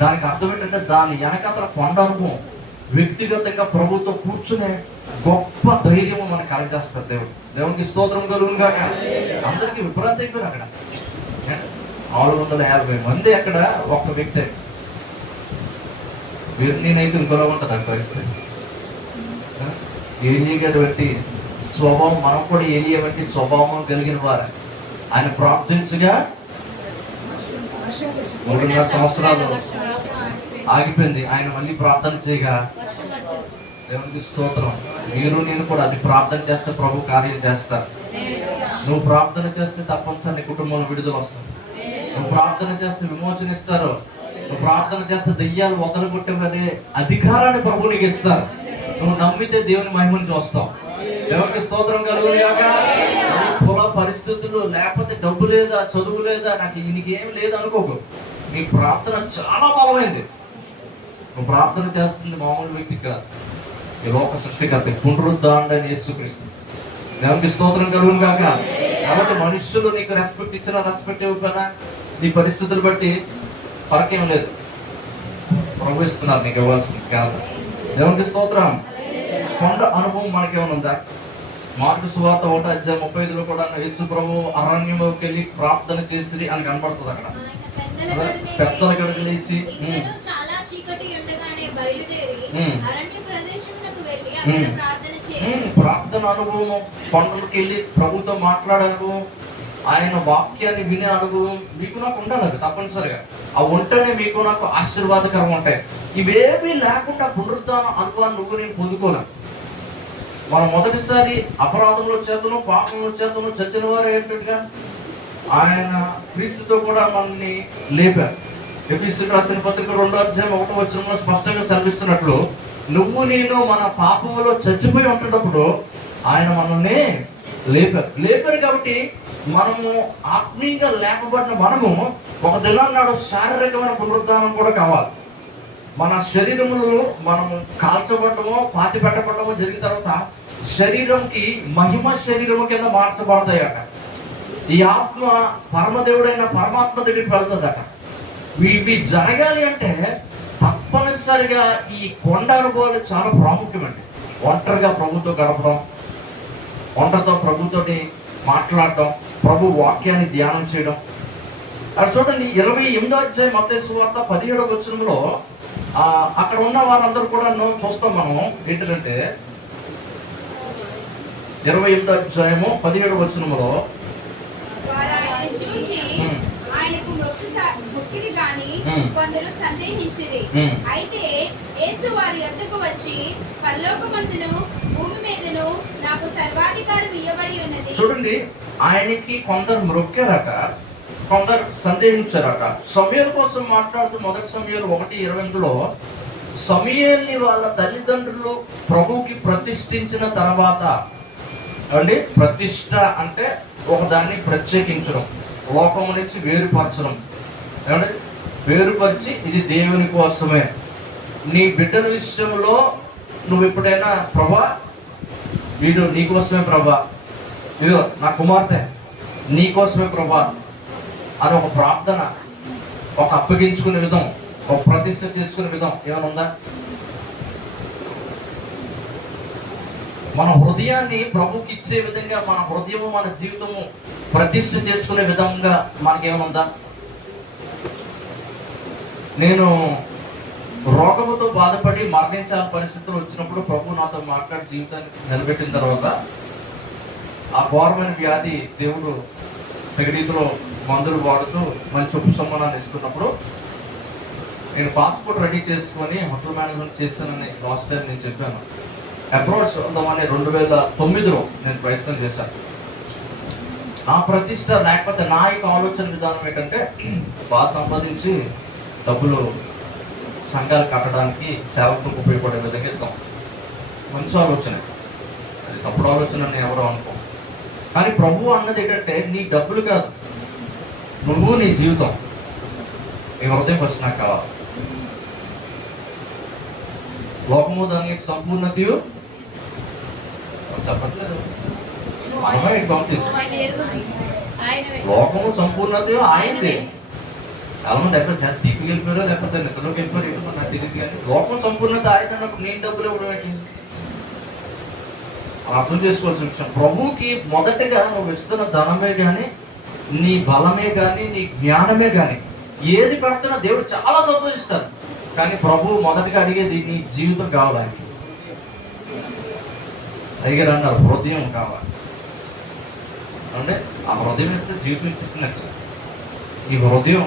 దానికి అర్థం ఏంటంటే దాని వెనకాతల కొండ అనుభవం, వ్యక్తిగతంగా ప్రభుత్వం కూర్చునే గొప్ప ధైర్యం మనకు కలగజేస్తారు దేవుడు. దేవునికి స్తోత్రం కలుగును గాక. అందరికీ విభ్రాంతి అయిపోయారు అక్కడ. 450 మంది అక్కడ ఒక్క వ్యక్తి. నేనైతే ఇంకోలా ఉంటుంది ఆ పరిస్థితి. ఏలియా వంటి స్వభావం, మనం కూడా ఏలియా వంటి స్వభావం కలిగిన వారు. ఆయన ప్రార్థించగా 3.5 సంవత్సరాలు ఆగిపోయింది. ఆయన మళ్ళీ ప్రార్థన చేయగా దేవునికి స్తోత్రం. మీరు నేను కూడా అది ప్రార్థన చేస్తే ప్రభు కార్యం చేస్తారు. నువ్వు ప్రార్థన చేస్తే తప్పనిసరి నీ కుటుంబంలో విడుదల వస్తుంది. నువ్వు ప్రార్థన చేస్తే విమోచన ఇస్తారు. నువ్వు ప్రార్థన చేస్తే దెయ్యాలు వదలగొట్టే అధికారాన్ని ప్రభు నీకు ఇస్తారు. నువ్వు నమ్మితే దేవుని మహిమను చూస్తావు. దేవునికి స్తోత్రం కలుగుగాక. కుల పరిస్థితులు లేకపోతే డబ్బు లేదా, చదువు లేదా, నాకు ఈయనకేం లేదు అనుకోకు. నీ ప్రార్థన చాలా బలమైంది. నువ్వు ప్రార్థన చేస్తుంది మామూలు వ్యక్తి కాదు, ఈ లోక సృష్టికర్త పునరుద్ధారణ యేసుక్రీస్తు. దేవునికి స్తోత్రం కలుగును గాక. కాబట్టి మనుషులు నీకు రెస్పెక్ట్ ఇచ్చినా రెస్పెక్ట్ ఇవ్వకపోయినా నీ పరిస్థితులు బట్టి పరకేం లేదు. ప్రభు ఇస్తున్నారు నీకు ఇవ్వాల్సింది కాదు. దేవునికి స్తోత్రం. కొండ అనుభవం మనకేమైనా ఉందా? మార్కు సువార్త 1:35 కూడా యేసు ప్రభు అరణ్యంలోకి వెళ్ళి ప్రార్థన చేసి అని కనబడుతుంది అక్కడ. పెద్దల గడికి లేచి చాలా చీకటి ఉండగానే బయలుదేరి అరణ్య ప్రదేశమునకు వెళ్ళి అక్కడ ప్రార్థన చేసి ప్రార్థన అనుభవం, కొండలకు వెళ్ళి ప్రభుతో మాట్లాడే అనుభవం, ఆయన వాక్యాన్ని వినే అనుభవం మీకు నాకు ఉండాలి తప్పనిసరిగా. ఆ ఉంటేనే మీకు నాకు ఆశీర్వాదకరం ఉంటాయి. ఇవేమీ లేకుండా పునరుద్ధాన అనుభవాన్ని నువ్వు నేను పొందుకోలేం. మనం మొదటిసారి అపరాధంలో చేతను, పాపంలో చేతను చచ్చిన వారు ఏంటంటే ఆయన క్రీస్తుతో కూడా మనల్ని లేపారు. ఎఫెసీయులకు రాసిన పత్రిక 2:1 స్పష్టంగా సెలవిస్తున్నట్లు, నువ్వు నేను మన పాపంలో చచ్చిపోయి ఉంటున్నప్పుడు ఆయన మనల్ని లేపారు. కాబట్టి మనము ఆత్మీయంగా లేపబడిన మనము ఒక దినాన్ని నాడు శారీరకమైన పునరుద్ధానం కూడా కావాలి. మన శరీరములు మనము కాల్చబడటమో పాతి పెట్టబడటమో జరిగిన తర్వాత శరీరంకి మహిమ శరీరము కింద మార్చబడతాయట. ఈ ఆత్మ పరమదేవుడైన పరమాత్మ దగ్గరికి వెళ్తుందట. ఇవి జరగాలి అంటే తప్పనిసరిగా ఈ కొండ అనుభవాలు చాలా ప్రాముఖ్యమండి. ఒంటరిగా ప్రభుతో గడపడం, ఒంటరితో ప్రభుతోటి మాట్లాడటం, ప్రభు వాక్యాన్ని ధ్యానం చేయడం. అక్కడ చూడండి 28వ అధ్యాయం మత్తయి సువార్త 17వ వచనంలో అక్కడ ఉన్న వారందరూ కూడా చూస్తాం మనం. ఏంటంటే 28వ అధ్యాయము 17వ వచనంలో ఆయనకు మొక్కిరి గాని కొందరు సందేహించిరి. అయితే యేసు వారి యొద్దకు వచ్చి, పరలోకమందును భూమి మీదను నాకు సర్వాధికారం ఇవ్వబడి ఉన్నది. చూడండి, ఆయనకి కొందరు మొక్కారట, కొందరు సందేహించారట. సమూయేలు కోసం మాట్లాడుతూ మొదటి సమూయేలు 1:28లో సమూయేలుని వాళ్ళ తల్లిదండ్రులు ప్రభువుకి ప్రతిష్ఠించిన తర్వాత అండి, ప్రతిష్ఠ అంటే ఒక దాన్ని ప్రత్యేకించడం, లోకము నుంచి వేరుపరచడం. ఏమంటే వేరుపరిచి ఇది దేవుని కోసమే. నీ బిడ్డల విషయంలో నువ్వు ఎప్పుడైనా ప్రభా వీడు నీకోసమే ప్రభా, ఇదిగో నా కుమార్తె నీకోసమే ప్రభా అని ఒక ప్రార్థన, ఒక అప్పగించుకునే విధం, ఒక ప్రతిష్ఠ చేసుకునే విధం ఏమైనా ఉందా? మన హృదయాన్ని ప్రభుకి ఇచ్చే విధంగా మన హృదయము, మన జీవితము ప్రతిష్ఠ చేసుకునే విధంగా మనకేమైనా ఉందా? నేను రోగముతో బాధపడి మరణించాల పరిస్థితులు వచ్చినప్పుడు ప్రభు నాతో మాట్లాడి జీవితాన్ని నిలబెట్టిన తర్వాత ఆ ఘోరమైన వ్యాధి దేవుడు తగిరీతిలో మందులు వాడుతూ మంచి ఉపశమనాన్ని ఇస్తున్నప్పుడు నేను పాస్పోర్ట్ రెడీ చేసుకొని హోటల్ మేనేజ్మెంట్ చేశానని లాస్ట్ టైం నేను చెప్పాను. అప్రోచ్ ఉందామని 2009లో నేను ప్రయత్నం చేశాను. నా ప్రతిష్ట లేకపోతే నా యొక్క ఆలోచన విధానం ఏంటంటే బాగా సంపాదించి డబ్బులు సంఘాలు కట్టడానికి, సేవకు ఉపయోగపడే విధంగా ఇద్దాం. మంచి ఆలోచన, అది తప్పుడు ఆలోచన నేను ఎవరో అనుకో. కానీ ప్రభు అన్నది ఏంటంటే నీ డబ్బులు కాదు, నువ్వు నీ జీవితం, నీ హృదయం ఫస్ట్ నాకు కావాలి. లోకము దాని యొక్క సంపూర్ణతయు చెప్పట్లేదు. మనమే పంపిస్తాం. లోకము సంపూర్ణతయు ఆయనదే. చాలా మంది ఎక్కడ దిక్కు వెళ్ళిపోయారో లేకపోతే నిద్రలోకి వెళ్ళిపోయారు నాకు తెలియదు. కానీ లోకం సంపూర్ణత ఆయన అన్నప్పుడు నేను డబ్బులు ఇవ్వడం ఏంటి? అర్థం చేసుకోవాల్సిన విషయం. ప్రభువుకి మొదటగా నువ్వు ఇస్తున్న ధనమే కానీ, నీ బలమే కానీ, నీ జ్ఞానమే కానీ ఏది పెడుతున్నా దేవుడు చాలా సంతోషిస్తారు. కానీ ప్రభువు మొదటగా అడిగేది నీ జీవితం కావాలి. అడిగారు అన్నారు హృదయం కావాలి అంటే ఆ హృదయం ఇస్తే జీవితం ఇస్తున్నట్టు. ఈ హృదయం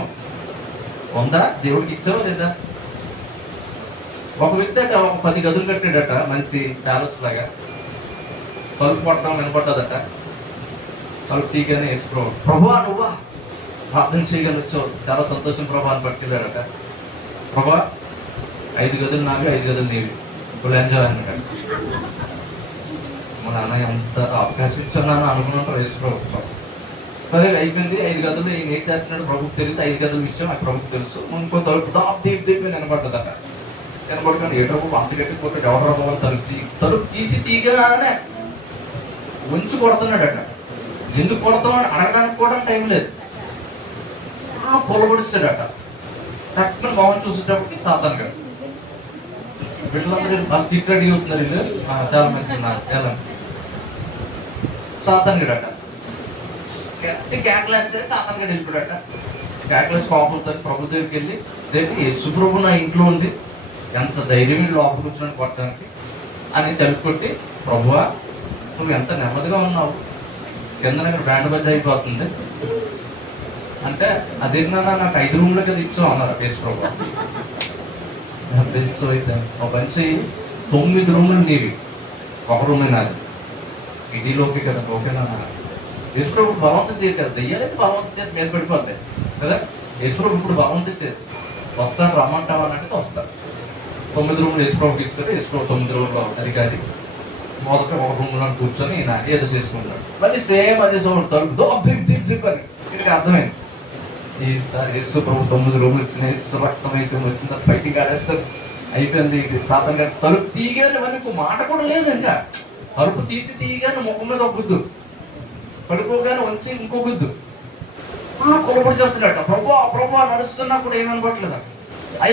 ఉందా? దేవుడికి ఇచ్చావా లేదా? ఒక వ్యక్తి అట ఒక 10 గదులు కట్టాడట, మంచి ప్యాలెస్ లాగా. తలుపు పడటం వినపడ్డదట. తలుపు తీగానే వేసుకో, ప్రభువా నువ్వా ప్రార్థన చేయగానే వచ్చావు, చాలా సంతోషం ప్రభా అని పట్టుకెళ్ళాడట. ప్రభా 5 గదులు నావి, 5 గదులు నీవి, ఇప్పుడు ఎంజాయ్ అన్నాడు. మన అన్నయ్య అంత అవకాశం ఇచ్చాను అనుకున్నాను వేసుకో. సరే అయిపోయింది. 5 గదులు ఈయన ఏం చేస్తున్నాడు ప్రభుకు తెలియదు. 5 గదులు ఇచ్చాం, నాకు ప్రభుకు తెలుసు. ఇంకో తలుపు దీపి వినపడ్డదట. వినపడుతుంది ఏటో అంత గట్టిపోతాడు ఎవరు బాబు తలుపు తీసి తీయగానే ఉంచి కొడుతున్నాడట. ఎందుకు కొడతామని అడగడానికి కూడా టైం లేదు. పొలబడిస్తాడట. టక్కున మొహం చూసేటప్పటికి సాతాను గారు వీళ్ళందరూ ఫస్ట్ గిట్ రెడీ అవుతున్నారు. వీళ్ళు చాలా మంచి చాలా సాతాను గడట. క్యాక్లాస్ సాతాను గడు వెళ్ళిపోయాడట. క్యాక్లాస్ కోపంతో ప్రభు దగ్గరికి వెళ్ళి రేపు యేసు ప్రభు నా ఇంట్లో ఉంది, ఎంత ధైర్యం లోపలికి వచ్చినాను కొట్టడానికి అని తలుపు కొట్టి, ప్రభువా నువ్వు ఎంత నెమ్మదిగా ఉన్నావు, కింద ఇక్కడ బ్యాండ్ బజ్ అయిపోతుంది అంటే అదేనా నాకు 5 రూమ్లో కదా ఇచ్చావు అన్నారు యేసు ప్రభు. బెస్ట్ అయితే ఒక మంచి 9 రూములు నీవి, 1 రూమే నాది, ఇదిలోకి కదా ఓకేనా. యేసు ప్రభు బలవంతం చేయదు కదా, దెయ్యాలైతే బలవంతం చేసి మీద పడిపోతాయి కదా. యేసు ప్రభు ఇప్పుడు బలవంతం చేయదు, వస్తాను రమ్మంటావా అన్నట్టు వస్తారు. 9 రూములు యేసు ప్రభుకి ఇస్తారు. యేసు ప్రభు 9 రూములు అధికారి మొదట 1 రూమ్లో కూర్చొని ఈయన ఏదో చేసుకుంటాడు. మళ్ళీ సేమ్ అదే సౌండ్ తలుపు అని వీడికి అర్థమైంది. ఈసారి యేసు ప్రభు 9 రూములు ఇచ్చిన యేసు రక్తం అయితే వచ్చిన తర్వాత బయటికి ఆడేస్తారు. అయిపోయింది. సాతాను గారు తలుపు తీయగానే మనకు మాట కూడా లేదంట. తలుపు తీయగానే ముఖం మీద ఒక గుద్దు, పడుకోగానే వచ్చి ఇంకో గుద్దు, కొలబడి చేస్తున్నట్ట. ప్రభు నడుస్తున్నా కూడా ఏమనబట్లేదు.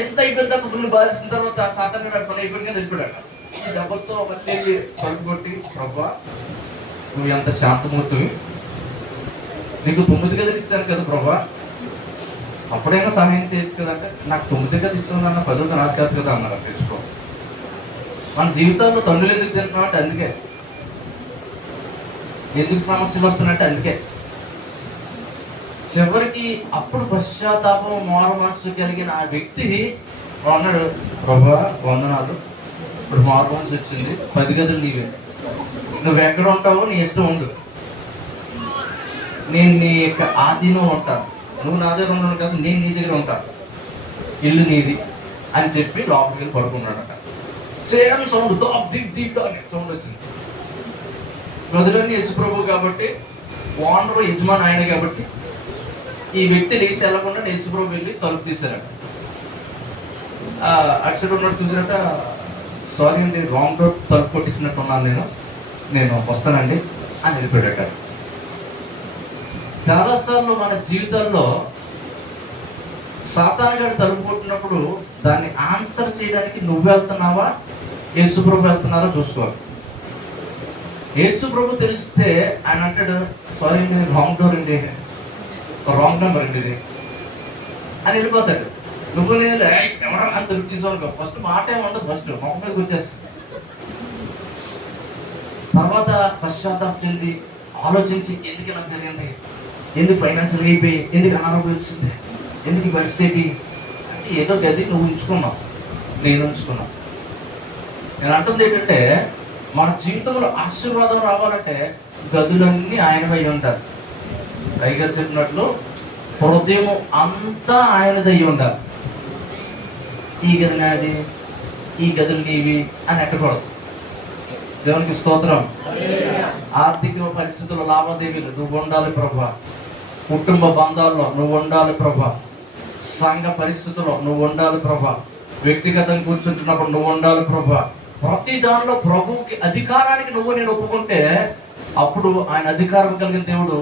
ఎంత అయిపోయిన తర్వాత నువ్వు బాధిసిన తర్వాత సాతాను గారు పని అయిపోయిన వెళ్ళిపోయాడట. ఈ దెబ్బలతో మళ్ళీ తలుపు కొట్టి, ప్రభు నువ్వు ఎంత శాంతమూర్తివి, నీకు 9 గదులు ఇచ్చాను కదా ప్రభా, అప్పుడైనా సహాయం చేయొచ్చు కదంటే నాకు 9 గదులు ఇచ్చాను 10 నాకు కాదు కదా అన్నారు. తీసుకో. మన జీవితాల్లో తండ్రులు ఎందుకు తింటున్నాం అంటే అందుకే, ఎందుకు సమస్యలు వస్తున్నట్టే అందుకే. చివరికి అప్పుడు పశ్చాత్తాపం మారు మనసు కలిగిన ఆ వ్యక్తి అన్నాడు, ప్రభా వందనాలు, ఇప్పుడు మారు మనసు వచ్చింది, 10 గదులు నీవే, నువ్వు ఎక్కడ ఉంటావో నీ ఇష్టం ఉండు, నేను నీ యొక్క ఆధీనం ఉంటాను, నువ్వు నా దగ్గర ఉండను కాదు, నేను నీ దగ్గర ఉంటాను, ఇల్లు నీది అని చెప్పి లోపలికి వెళ్ళి పడుకున్నాడట. సేమ్ సౌండ్ అనే సౌండ్ వచ్చింది. గదులన్నీ యేసుప్రభు కాబట్టి, ఓనరు యజమాని ఆయన కాబట్టి ఈ వ్యక్తి లేచి వెళ్ళకుండా యేసుప్రభు వెళ్ళి తలుపు తీశారట. అటు సైడ్ ఉన్నట్టు చూసినట్ట, సారీ అండి రాంగ్ డోర్ తలుపు కొట్టిస్తున్నట్టు ఉన్నాను, నేను వస్తానండి అని వెళ్ళిపోయాడట. చాలాసార్లు మన జీవితాల్లో సాతాను గారు తలుపు కొట్టినప్పుడు దాన్ని ఆన్సర్ చేయడానికి నువ్వు వెళ్తున్నావా యేసుప్రభు వెళ్తున్నారో చూసుకోవాలి. యేసుప్రభు తెలిస్తే ఆయన అంటాడు, సారీ నేను రాంగ్ డోర్ అండి, రాంగ్ నెంబర్ అండి ఇది అని వెళ్ళిపోతాడు. నువ్వు నేను ఎవరా అని తలుపు తీసుకోవాలి. ఫస్ట్ మాట ఏముండదు, ఫస్ట్ మొక్క మీద గుర్తేస్తుంది. తర్వాత పశ్చాత్తాపం చెంది ఆలోచించి ఎందుకు ఇలా జరిగింది, ఎందుకు ఫైనాన్షియల్ అయిపోయి, ఎందుకు అనారోగ్యం వచ్చింది, ఎందుకు ఈ పరిస్థితి అంటే ఏదో గది నువ్వు ఉంచుకున్నావు, నేను ఉంచుకున్నావు. నేను అంటుంది ఏంటంటే మన జీవితంలో ఆశీర్వాదం రావాలంటే గదులన్నీ ఆయనపై ఉంటారు. టైగర్ చెప్పినట్లు హృదయం అంతా ఆయనదయ్యి ఉండాలి. ఈ గది నాది, ఈ గదులు నీవి అని ఎక్కకూడదు. దేవునికి స్తోత్రం. ఆర్థిక పరిస్థితుల లావాదేవీలు నువ్వు ఉండాలి ప్రభా, కుటుంబ బంధాల్లో నువ్వు ఉండాలి ప్రభా, సంఘ పరిస్థితుల్లో నువ్వు ఉండాలి ప్రభా, వ్యక్తిగతంగా కూర్చుంటున్నప్పుడు నువ్వు ఉండాలి ప్రభా. ప్రతి దానిలో ప్రభువుకి అధికారానికి నువ్వు నేను ఒప్పుకుంటే అప్పుడు ఆయన అధికారం కలిగిన దేవుడు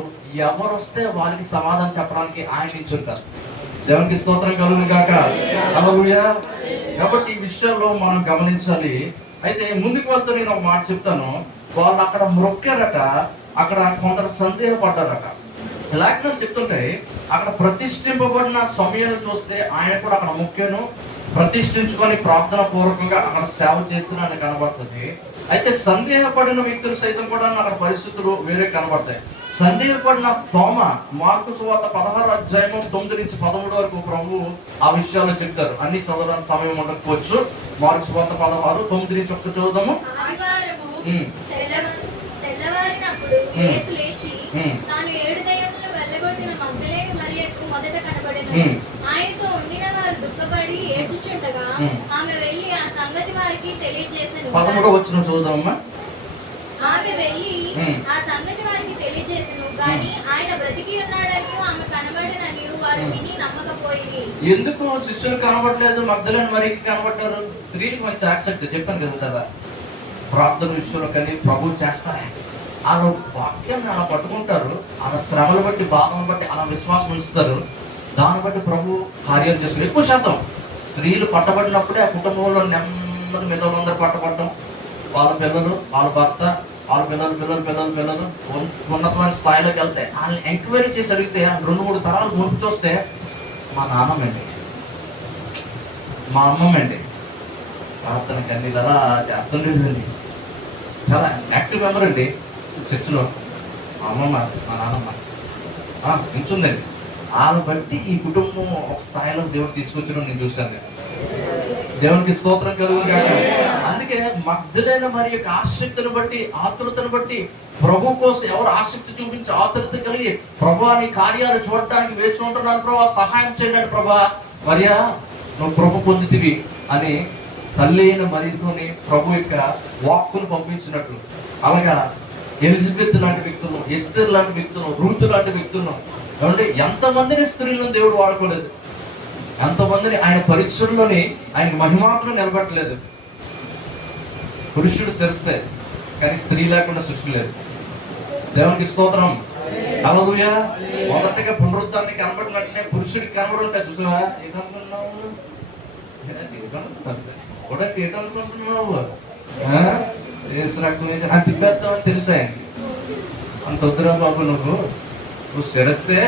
ఎవరు వస్తే వారికి సమాధానం చెప్పడానికి ఆయన నిల్చుంటారు. దేవునికి స్తోత్రం కలుగును గాక. హల్లెలూయా. కాబట్టి ఈ విషయంలో మనం గమనించాలి. అయితే ముందుకు వెళ్తూ నేను ఒక మాట చెప్తాను. వాళ్ళు అక్కడ మొక్కారట, అక్కడ కొందరు సందేహపడ్డారట. లేఖనం చెప్తుంటే అక్కడ ప్రతిష్ఠింపబడిన సమయాన్ని చూస్తే ఆయన కూడా అక్కడ మొక్కాను, ప్రతిష్ఠించుకొని ప్రార్థన పూర్వకంగా అక్కడ సేవ చేస్తున్నా అని కనబడుతుంది. అయితే సందేహపడిన వ్యక్తులు సైతం కూడా అక్కడ పరిస్థితులు వేరే కనబడతాయి. సందేహపడిన తోమ మార్కు సువార్త 16 అధ్యాయం 9 నుంచి 13 వరకు ప్రభు ఆ విషయాలు చెప్తారు. అన్ని చదవడానికి సమయం ఉండకపోవచ్చు. మార్కు సువార్త 16 9 నుంచి ఒకసారి చదువుదాము. తెల్లవారినప్పుడు యేసు లేచి తాను 7 దయ్యములను వెళ్ళగొట్టిన మగ్దలేని మరియకు మొదట కనబడెను. ఆయనతో ఉండిన వారు దుఃఖపడి ఏడ్చుచుండగా ఆమె వెళ్ళి ఆ సంగతి వారికి తెలియజేసెను. 13వ వచనం చదువుదామా. ఆమె వెళ్ళి ఆ సంగతి వారికి తెలియజేసెను గాని ఆయన బ్రతికి ఉన్నాడని ఆమె కనబడనని వారు విని నమ్మకపోయింది. ఎందుకు శిష్యులు కనబడలేదు, మగ్దలేని మరియకి కనబడ్డారు? స్త్రీలకు మంచి ఆసక్తి చెప్పాను కదా, ప్రార్థన విషయంలో కానీ ప్రభు చేస్తారా? వాళ్ళ వాక్యాన్ని అలా పట్టుకుంటారు, అలా శ్రమలు బట్టి బాధను బట్టి అలా విశ్వాసం ఉంచుతారు. దాన్ని బట్టి ప్రభు కార్యాలు చేసుకుని ఎక్కువ శాతం స్త్రీలు పట్టబడినప్పుడే ఆ కుటుంబంలో నెమ్మది మిగతా పట్టబడటం, వాళ్ళ పిల్లలు, వాళ్ళ భర్త, వాళ్ళ పిల్లలు ఉన్నతమైన స్థాయిలోకి వెళ్తే వాళ్ళని ఎంక్వైరీ చేసి అడిగితే 2-3 తరాలు ముందుకు వస్తే మా నాన్నమ్మండి, మా అమ్మమ్మండి ప్రార్థనకి అన్ని ఇలా చేస్తుండేదండి. చాలా యాక్టివ్ మెంబర్ అండి చర్చిలో. మా అమ్మమ్మ, మా నాన్నమ్మ నిల్చుందండి. వాళ్ళని బట్టి ఈ కుటుంబం ఒక స్థాయిలో దేవుడు తీసుకొచ్చడం నేను చూశాను. దేవునికి స్తోత్రం కలుగును గాక. అందుకే మగ్దలేన మరి యొక్క ఆసక్తిని బట్టి, ఆతురతను బట్టి, ప్రభు కోసం ఎవరు ఆసక్తి చూపించి ఆతురత కలిగి ప్రభా నీ కార్యాలు చూడటానికి వేచి ఉంటున్నాను ప్రభా, సహాయం చేయండి ప్రభా, మరియా నువ్వు ప్రభు పొందితివి అని తల్లి అయిన మరియతోని ప్రభు యొక్క వాక్కును పంపించినట్లు, అలాగా ఎలిజబెత్ లాంటి వ్యక్తులను, ఎస్తర్ లాంటి వ్యక్తులను, రూతు లాంటి వ్యక్తులను, ఏమంటే ఎంతమందిని స్త్రీలను దేవుడు వాడుకోలేదు, ఎంతమందిని ఆయన పరిచయంలోని ఆయన మహిమాత్రం నిలబట్టలేదు. పురుషుడు శిరస్సే కానీ స్త్రీ లేకుండా సృష్టి లేదు. దేవునికి స్తోత్రం. హల్లెలూయా. మొదటగా పునరుద్ధానికి కనబడినట్లే పురుషుడికి కనబడుంటాయి. చూసావా? ఏమనుకున్నావు కూడా ఏటనుకుంటున్నావు? అని తిప్పేస్తామని తెలుసా ఆయనకి. అంత వద్దురా బాబు, నువ్వు శిరస్సే,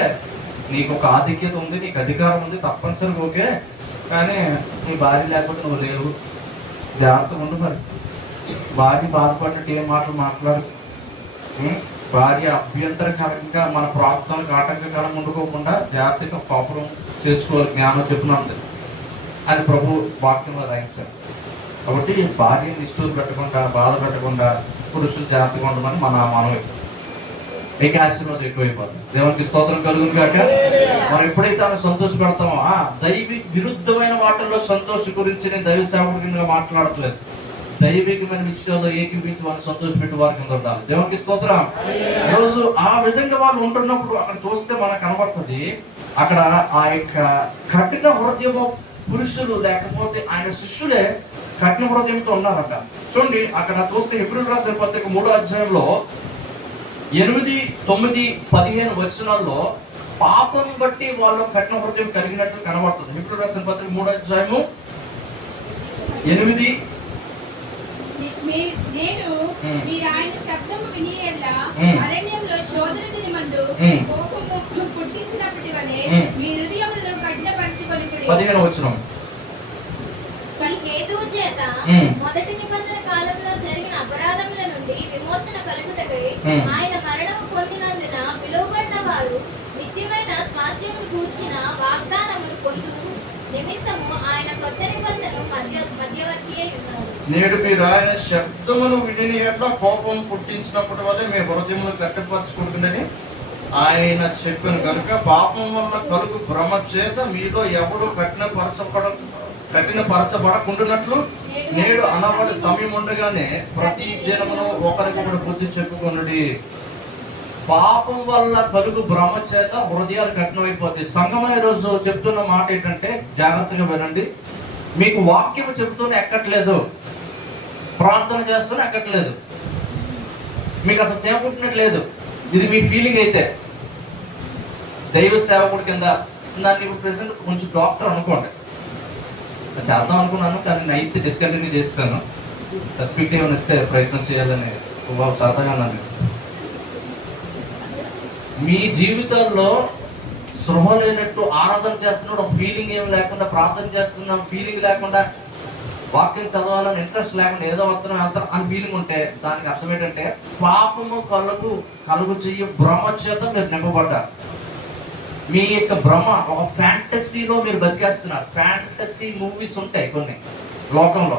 నీకు ఒక ఆధిక్యత ఉంది, నీకు అధికారం ఉంది, తప్పనిసరిగా ఓకే, కానీ నీ భార్య లేకపోతే నువ్వు లేవు. జాగ్రత్తగా ఉండు. మరి భార్య బాధపడినట్టు ఏం మాటలు మాట్లాడు. భార్య అభ్యంతరకరంగా మన ప్రాప్తానికి ఆటంకకరంగా ఉండుకోకుండా జాగ్రత్తగా పాపురం చేసుకోవాలి. జ్ఞానం చెప్పినంత అని ప్రభు వాక్యంలో రాయించారు. కాబట్టి భార్యని నిష్ఠూరు పెట్టకుండా, బాధ పెట్టకుండా పురుషులు జాగ్రత్తగా ఉండమని మనవి. మీకు ఆశీర్వాదం ఎక్కువైపోతుంది. దేవునికి స్తోత్రం కలుగును గాక. మనం ఎప్పుడైతే ఆమె సంతోష పెడతామో దైవిక విరుద్ధమైన వాటిల్లో సంతోష గురించి నేను దైవ సేవకుడిగా మాట్లాడట్లేదు. దైవికమైన విషయాల్లో ఏకీపించి వాళ్ళు సంతోష పెట్టి వారి కింద ఉండాలి. దేవునికి స్తోత్రం. ఈరోజు ఆ విధంగా వాళ్ళు ఉంటున్నప్పుడు అక్కడ చూస్తే మనకు కనబడుతుంది, అక్కడ ఆ యొక్క కఠిన హృదయము పురుషులు లేకపోతే ఆయన శిష్యులే కఠిన హృదయంతో ఉన్నారట. చూడండి అక్కడ చూస్తే హెబ్రీయులకు రాసిన పత్రిక 3వ అధ్యాయంలో 8, 9, 15 వచనాల్లో పాపం బట్టి వాళ్ళు కఠిన హృదయం కలిగినట్టు కనబడుతుంది. హెబ్రీయులకు రాసిన పత్రిక 3వ అధ్యాయము 8. నేను మీరు ఆయన శబ్దము విని ఎడల అరణ్యంలో శోధన దినమందు కోపము పుట్టించినప్పటి వలె మీ హృదయములను కఠినపరచుకొనుడి. 15వ వచనం. ఈ హేతువు చేత మొదటి నిబంధన కాలంలో జరిగిన అపరాధముల నుండి విమోచన కలుగుటకై ఆయన మరణము పొందినందున పిలువబడిన వారు నిత్యమైన స్వాస్థ్యమును కూర్చిన వాగ్దానమును పొందు నిమిత్తము ఆయన కొత్త నిబంధన మధ్యవర్తి అయి ఉన్నారు. నేడు మీరు ఆయన శబ్దమును విని ఎట్లా కోపం పుట్టించినప్పటి వల్ల మీ హృదయమును కట్టిపరచుకుంటుందని ఆయన చెప్పిన కనుక పాపం వల్ల కలుగు భ్రమ చేత మీలో ఎవడు కఠినపరచబడకుండానట్లు నేడు అనబడి సమయం ఉండగానే ప్రతి జనమును ఒకరికొకరు బుద్ధి చెప్పుకొనుడి. పాపం వల్ల కలుగు భ్రమ చేత హృదయాలు కఠినమైపోతాయి. సంగమయ్య రోజు చెప్తున్న మాట ఏంటంటే జాగ్రత్తగా వినండి. మీకు వాక్యం చెబుతూనే ఎక్కట్లేదు, ప్రార్థన చేస్తూనే ఎక్కట్లేదు, మీకు అసలు చేపట్టినట్లేదు, ఇది మీ ఫీలింగ్ అయితే దైవ సేవకుడి కింద దాన్ని ఇప్పుడు ప్రెసెంట్ కొంచెం డాక్టర్ అనుకోండి, చేద్దాం అనుకున్నాను కానీ నైట్ డిస్కంటిన్యూ చేస్తాను, సర్టిఫికేట్ ఏమైనా ఇస్తే ప్రయత్నం చేయాలని సరదాగా అన్నాను. మీ జీవితాల్లో సృహ లేనట్టు ఆరాధన చేస్తున్నాడు, ఫీలింగ్ ఏమి లేకుండా, ప్రార్థన చేస్తున్నాం ఫీలింగ్ లేకుండా, వాక్యం చదవాలని ఇంట్రెస్ట్ లేకుండా ఏదో వస్తున్నాం అని ఫీలింగ్ ఉంటే దానికి అర్థం ఏంటంటే పాపము కలుగు చెయ్యి భ్రమ చేత మీరు నింపబడ్డారు. మీ యొక్క భ్రమ ఒక ఫ్యాంటసీలో మీరు బతికేస్తున్నారు. ఫ్యాంటసీ మూవీస్ ఉంటాయి కొన్ని లోకంలో,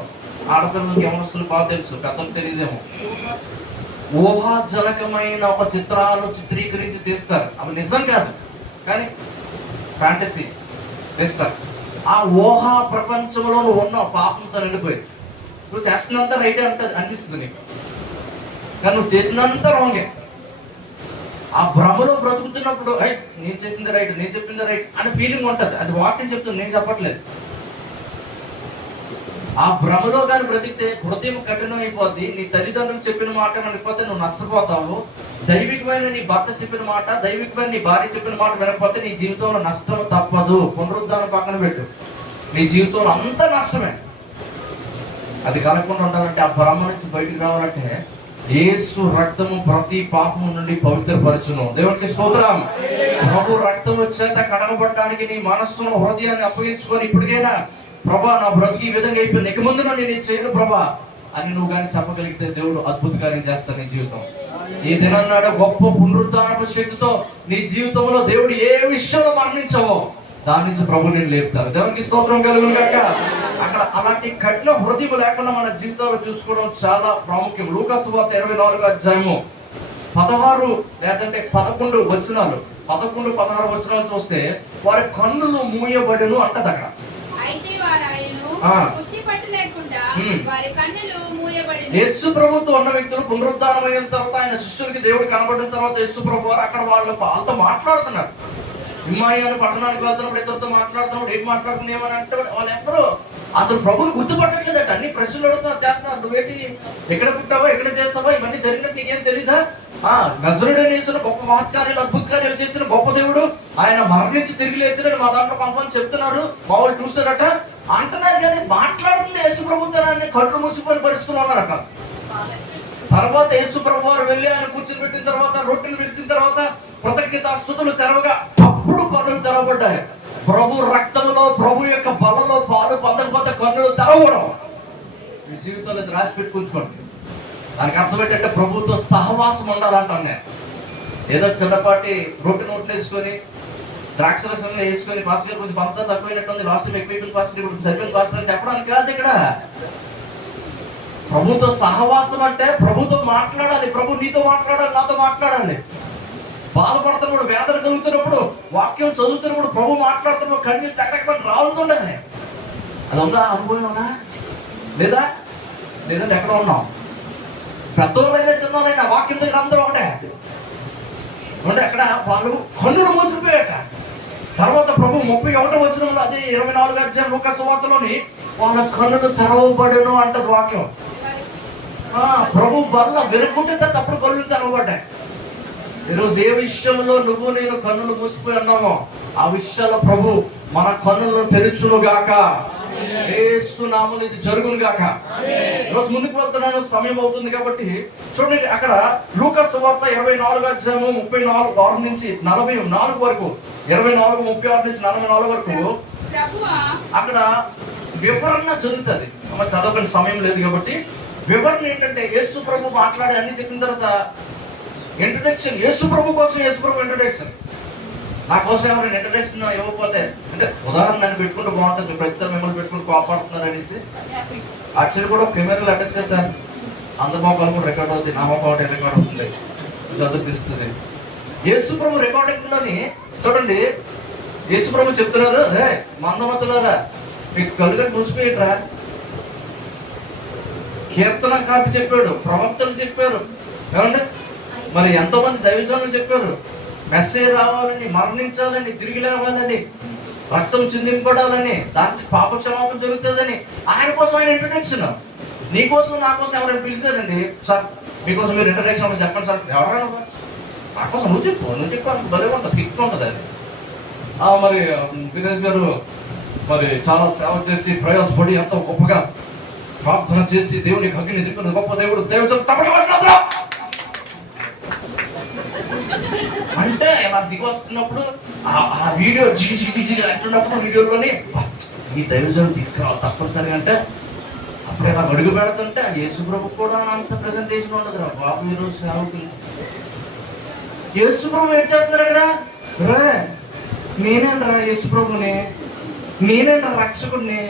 ఆడపిల్లలకి యమనస్తులు బాగా తెలుసు, కథలు తెలియదేమో. ఊహాజనకమైన ఒక చిత్రాలు చిత్రీకరించి తీస్తారు, అవి నిజం కాదు కానీ ఫ్యాంటసీ తీస్తారు. ఆ ఊహా ప్రపంచంలో నువ్వు ఉన్నావు, పాపంతో నిండిపోయి నువ్వు చేస్తున్నంత రైటే అంటది అనిపిస్తుంది నీకు, కానీ నువ్వు చేసినంత రాంగే. ఆ భ్రమలో బ్రతుకుతున్నప్పుడు నేను చేసింది రైట్, నేను చెప్పింది రైట్ అనే ఫీలింగ్ ఉంటుంది. అది వాక్యం చెప్తుంది, నేను చెప్పట్లేదు. ఆ భ్రమలో కానీ బ్రతికితే హృదయం కఠినం అయిపోద్ది. నీ తల్లిదండ్రులు చెప్పిన మాట వినకపోతే నువ్వు నష్టపోతావు. దైవికమైన నీ భర్త చెప్పిన మాట, దైవికమైన నీ భార్య చెప్పిన మాట వినకపోతే నీ జీవితంలో నష్టం తప్పదు. పునరుద్ధానం పక్కన పెట్టు, నీ జీవితంలో అంత నష్టమే. అది కలగకుండా ఉండాలంటే, ఆ భ్రమ నుంచి బయటికి రావాలంటే యేసు రక్తము ప్రతి పాపము నుండి పవిత్రపరచును. దేవునికి స్తోత్రం. ప్రభు రక్తము చేత కడగబడడానికి నీ మనస్సును హృదయాన్ని అప్పగించుకొని ఇప్పటికైనా ప్రభా నా బ్రతికి ఈ విధంగా అయిపోయింది, ఇక ముందు నేను చేయను ప్రభా అని నువ్వు కానీ చెప్పగలిగితే దేవుడు అద్భుత కార్యం చేస్తాడు నీ జీవితం. ఈ దినాన్నాడు గొప్ప పునరుద్ధానపు శక్తితో నీ జీవితంలో దేవుడు ఏ విషయంలో మరణించావో దాని నుంచి ప్రభు నేను లేపుతారు. దేవునికి స్తోత్రం కలుగును గాక. అక్కడ అలాంటి కఠిన హృదయం లేకుండా మన జీవితాలు చూసుకోవడం చాలా ప్రాముఖ్యం. లూకా సువార్త 24వ అధ్యాయము 16 లేదంటే 11 వచనాలు, 11-16 వచనాలు చూస్తే వారి కన్నులు మూయబడును అంటది అక్కడ. అయితే వారు ఆయనను పుష్టి పట్టలేకుండా వారి కన్నులు మూయబడిన. యేసు ప్రభుతో ఉన్న వ్యక్తులు పునరుద్ధానం అయిన తర్వాత ఆయన శిష్యులకి దేవుడు కనబడిన తర్వాత యేసు ప్రభు వారు అక్కడ వాళ్ళతో మాట్లాడుతున్నారు. ఇమ్మాయి అని పట్టణానికి వెళ్తున్నప్పుడు ఇద్దరితో మాట్లాడుతున్నప్పుడు ఏం మాట్లాడుతుంది ఏమని అంటే వాళ్ళు ఎక్కడో అసలు ప్రభుని గుర్తుపట్టట్లేదట. అన్ని ప్రశ్నలు అడుగుతున్నారు, చేస్తున్నారు. నువ్వేంటి, ఎక్కడ పుట్టావా, ఎక్కడ చేస్తావా, ఇవన్నీ జరిగినట్టు నీకేం తెలీదా? నజరుడైన యేసును గొప్ప మహత్కార్యాలు అద్భుత కార్యాలు చేసిన గొప్ప దేవుడు, ఆయన మరణించి తిరిగి లేచినని మా దాంట్లో కొంతమంది చెప్తున్నారు, మా వాళ్ళు చూస్తారట అంటున్నారు. కానీ మాట్లాడుతుంది యేసు ప్రభుత్వాన్ని కళ్ళు మూసిపోయిన పరిస్థితులు ఉన్నారట. తర్వాత యేసు ప్రభు వారు వెళ్ళి ఆయన కూర్చొని పెట్టిన తర్వాత రొట్టెలు విరిచిన తర్వాత కృతజ్ఞతాస్తుతులు తెరవగా అప్పుడు కన్నులు తెరవబడ్డాయి. ప్రభు రక్తంలో, ప్రభు యొక్క బలలో పాలు పొందకపోతే కన్నులు తెరవడం. మీ జీవితంలో రాసి పెట్టుకుంచుకోండి. దానికి అర్థం ఏంటంటే ప్రభుతో సహవాసం ఉండాలంటాను నేను. ఏదో చిన్నపాటి రొట్టె నోట్లు వేసుకొని ద్రాక్ష రసం వేసుకొని పాస్టర్ కొంచెం పంచదార తక్కువైనట్టుంది, లాస్ట్ టైం ఎక్కువైపోయింది పాస్టర్, ఇప్పుడు సరిపోయిన పాస్టర్ అని చెప్పడానికి కాదు. ఇక్కడ ప్రభుతో సహవాసం అంటే ప్రభుతో మాట్లాడాలి, ప్రభు నీతో మాట్లాడాలి, నాతో మాట్లాడాలి. బాధపడుతున్నప్పుడు, వేదన కలుగుతున్నప్పుడు, వాక్యం చదువుతున్నప్పుడు, ప్రభు మాట్లాడుతున్నప్పుడు కన్నీళ్ళు టక్కటక్కని రాలుతుండదు. అది ఉందా? అనుభవం ఉందా? లేదా? లేదంటే ఎక్కడ ఉన్నాం? పెద్దవాళ్ళైనా చిన్నవాళ్ళైనా వాక్యం దగ్గర అందరూ ఒకటే అంటే అక్కడ వాళ్ళు కన్నులు మూసిపోయాట. తర్వాత ప్రభు 31వ వచనంలో, అదే 24వ అధ్యాయం లూకా సువార్తలోని వాళ్ళ కన్నులు తెరవబడును అంటారు వాక్యం. ప్రభు బల్ల వెనుకుంటే అప్పుడు కన్నులు తెరవబడ్డాయి. ఈరోజు ఏ విషయంలో నువ్వు నేను కన్నులు మూసిపోయి ఉన్నామో ఆ విషయాల్లో ప్రభు మన కన్నులను తెరుచును గాక. యేసు నామమున ఇది జరుగును గాక. ఈరోజు ముందుకు వెళ్తున్నాను, సమయం అవుతుంది కాబట్టి చూడండి. అక్కడ లూకా సువార్త 24వ అధ్యాయము 34 నుంచి 44 వరకు, 24, 36 నుంచి 44 వరకు అక్కడ వివరణ జరుగుతుంది. చదవని సమయం లేదు కాబట్టి వివరణ ఏంటంటే యేసు ప్రభు మాట్లాడి అన్ని చెప్పిన తర్వాత ఇంట్రడక్షన్. యేసు ప్రభు కోసం యేసు ప్రభు ఇంట్రడక్షన్. నా కోసం ఎవరైనా ఇంట్రడక్షన్ ఇవ్వకపోతే అంటే ఉదాహరణ నన్ను పెట్టుకుంటూ బాగుంటుంది, ప్రతిసారి మిమ్మల్ని పెట్టుకుని కోపడుతున్నారు అనేసి యాక్చువల్లీ కూడా కెమెరాలు అటాచ్ కదా సార్, అందరి మొక్కలు కూడా రికార్డ్ అవుతుంది, నా మొక్క ఒకటి రికార్డ్ అవుతుంది, ఇది అందరూ తెలుస్తుంది. యేసు ప్రభు రికార్డింగ్లోని చూడండి, యేసు ప్రభు చెప్తున్నారు, రే మందమతులారా మీకు కలుగని మూసిపోయిట్రా. కీర్తనకారుడు చెప్పాడు, ప్రవక్తలు చెప్పారు, ఏమండి మరి ఎంతో మంది దైవజనులు చెప్పారు మెస్సేజ్ రావాలని, మరణించాలని, తిరిగి లేవాలని. రక్తం చిందింపడాలని, దాని పాప క్షమాపణ జరుగుతుందని, ఆయన కోసం ఆయన ఇంట్రడక్షన్. నీ కోసం నా కోసం ఎవరైనా పిలిచారండి, సార్ మీకోసం మీరు ఇంట్రడక్షన్ చెప్పండి సార్, ఎవరైనా నా కోసం నువ్వు చెప్పు భలే ఉంటుంది, కిక్ ఉంటుంది అది. మరి దినేష్ గారు మరి చాలా సేవ చేసి ప్రయాసపడి ఎంతో గొప్పగా ప్రార్థన చేసి దేవునికి అగ్ని దిక్కున్న గొప్ప దేవుడు చప్పట్లు అంటే ఇలా దిగి వస్తున్నప్పుడు ఆ వీడియో జిగి అంటున్నప్పుడు వీడియోలోనే ఈ దైవజనం తీసుకురావాలి తప్పనిసరిగా అంటే అప్పుడు ఇలా అడుగు పెడుతుంటే యేసుప్రభు కూడా అంత ప్రెజెంటేషన్ ఉండదు. బాబు ఈరోజు సేవకులు యేసుప్రభు ఏం చేస్తున్నారు అక్కడ, రే నేనేంట్రా యేసుప్రభుని, నేనేంట్రా రక్షకుడిని,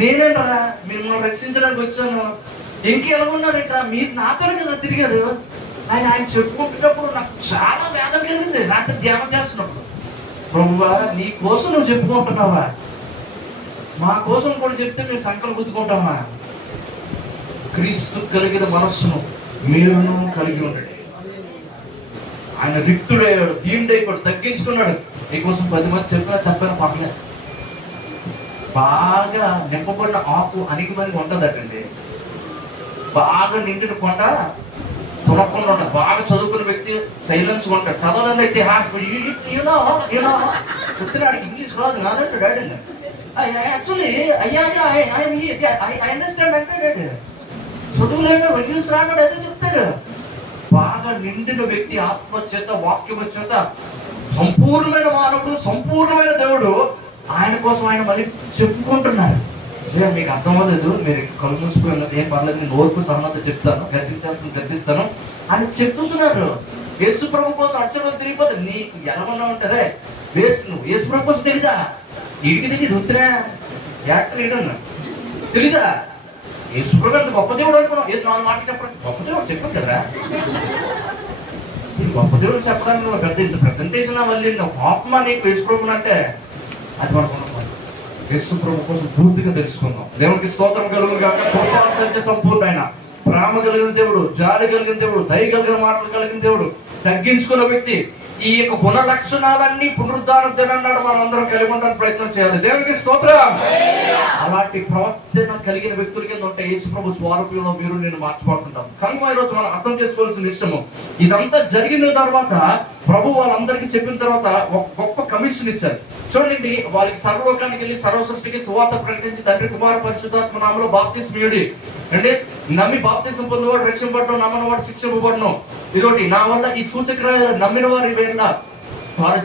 నేనేంట్రా మిమ్మల్ని రక్షించడానికి వచ్చాను, ఇంకెలా ఉన్నారేంట్రా మీరు నాతోనే కదా తిరిగారు. ఆయన చెప్పుకుంటున్నప్పుడు నాకు చాలా వేదన కలిగింది రాత్రి ధ్యానం చేస్తున్నప్పుడు. ప్రభువా నీ కోసం నువ్వు చెప్పుకుంటున్నావా, మా కోసం కూడా చెప్తే మేము సంకలు గుద్దుకుంటామా. క్రీస్తు కలిగిన మనస్సును మీరును కలిగి ఉండండి. ఆయన రిక్తుడయ్యాడు, దీనుడైపోయాడు, తగ్గించుకున్నాడు. నీకోసం 10 మంది చెప్పినా పర్లేదు. బాగా నింపబడిన ఆకు అణిగిమణిగి ఉంటుందటండి. బాగా నిండిన కొండ తునకుండా ఉంటాడు. బాగా చదువుకున్న వ్యక్తి సైలెన్స్ ఉంటాడు. చదవని వ్యక్తి చెప్తున్నాడు, ఇంగ్లీష్ రాదు నాదంటే డాడీ యాక్చువల్లీ ఐ అండర్స్టాండ్ అంటే డాడీ చదువులేక ఇంగ్లీష్ రాగాడు అదే చెప్తాడు. బాగా నిండిన వ్యక్తి ఆత్మ చేత వాక్యం చేత సంపూర్ణమైన మానవుడు, సంపూర్ణమైన దేవుడు ఆయన కోసం ఆయన మళ్ళీ చెప్పుకుంటున్నారు. మీకు అర్థం అవ్వలేదు, మీరు కళ్ళు మూసుకున్నది ఏం పర్లేదు, నేను ఓర్పు సహనత చెప్తాను, గద్దించాల్సిన గద్దిస్తాను అని చెప్తున్నారు. యేసుప్రభు కోసం అక్షరం తిరిగిపోతే నీకు ఎలా ఉన్నామంటారే వేస్ట్. నువ్వు యేసుప్రభు కోసం తెలీదా, ఇంటికి రుద్దురా యాక్టర్ ఏడన్నా తెలీదా, యేసుప్రభు అంత గొప్ప దేవుడు అనుకున్నావు. ఏది 4 మాటలు చెప్పడం గొప్ప దేవుడు చెప్పదు కదా. గొప్ప దేవుడు చెప్పడానికి నువ్వు పెద్ద ఇంత ప్రజెంటేషన్ మళ్ళీ ఆత్మ నీకు యేసుప్రభుని అంటే అది మనకు యేసుప్రభు కోసం పూర్తిగా తెలుసుకుందాం. దేవునికి స్తోత్రం కలుగును గాక. కృపా సత్య సంపూర్ణ ఆయన, ప్రేమ కలిగిన దేవుడు, జాలి కలిగిన దేవుడు, దయ కలిగిన మాటలు కలిగిన దేవుడు, తగ్గించుకున్న వ్యక్తి. ఈ యొక్క గుణ లక్షణాలన్నీ పునరుద్ధానం తినన్నాడు మనం అందరం కలిగి ఉండడానికి ప్రయత్నం చేయాలి. దేవునికి స్తోత్రం. అలాంటి ప్రవర్తన కలిగిన వ్యక్తుల కింద ఉంటే యేసుప్రభు స్వరూపంలో మీరు నేను మార్చబడుతుంటాం. కనుక ఈరోజు మనం అర్థం చేసుకోవాల్సిన విషయము, ఇదంతా జరిగిన తర్వాత ప్రభు వాళ్ళందరికీ చెప్పిన తర్వాత ఒక గొప్ప కమిషన్ ఇచ్చారు. చూడండి, వాళ్ళకి సర్వలోకానికి వెళ్ళి సర్వ సృష్టికి సువార్త ప్రకటించి తండ్రి కుమార పరిశుద్ధాత్మ నామములో బాప్తిస్మం ఇయ్యుడి. అంటే నమ్మి బాప్తిస్మం పొందినవాడు రక్షింపబడను, నమ్మనివాడు శిక్షింపబడను. ఇదొకటి, నా వల్ల ఈ సూచక్రియలు నమ్మిన వారి వేళ వారి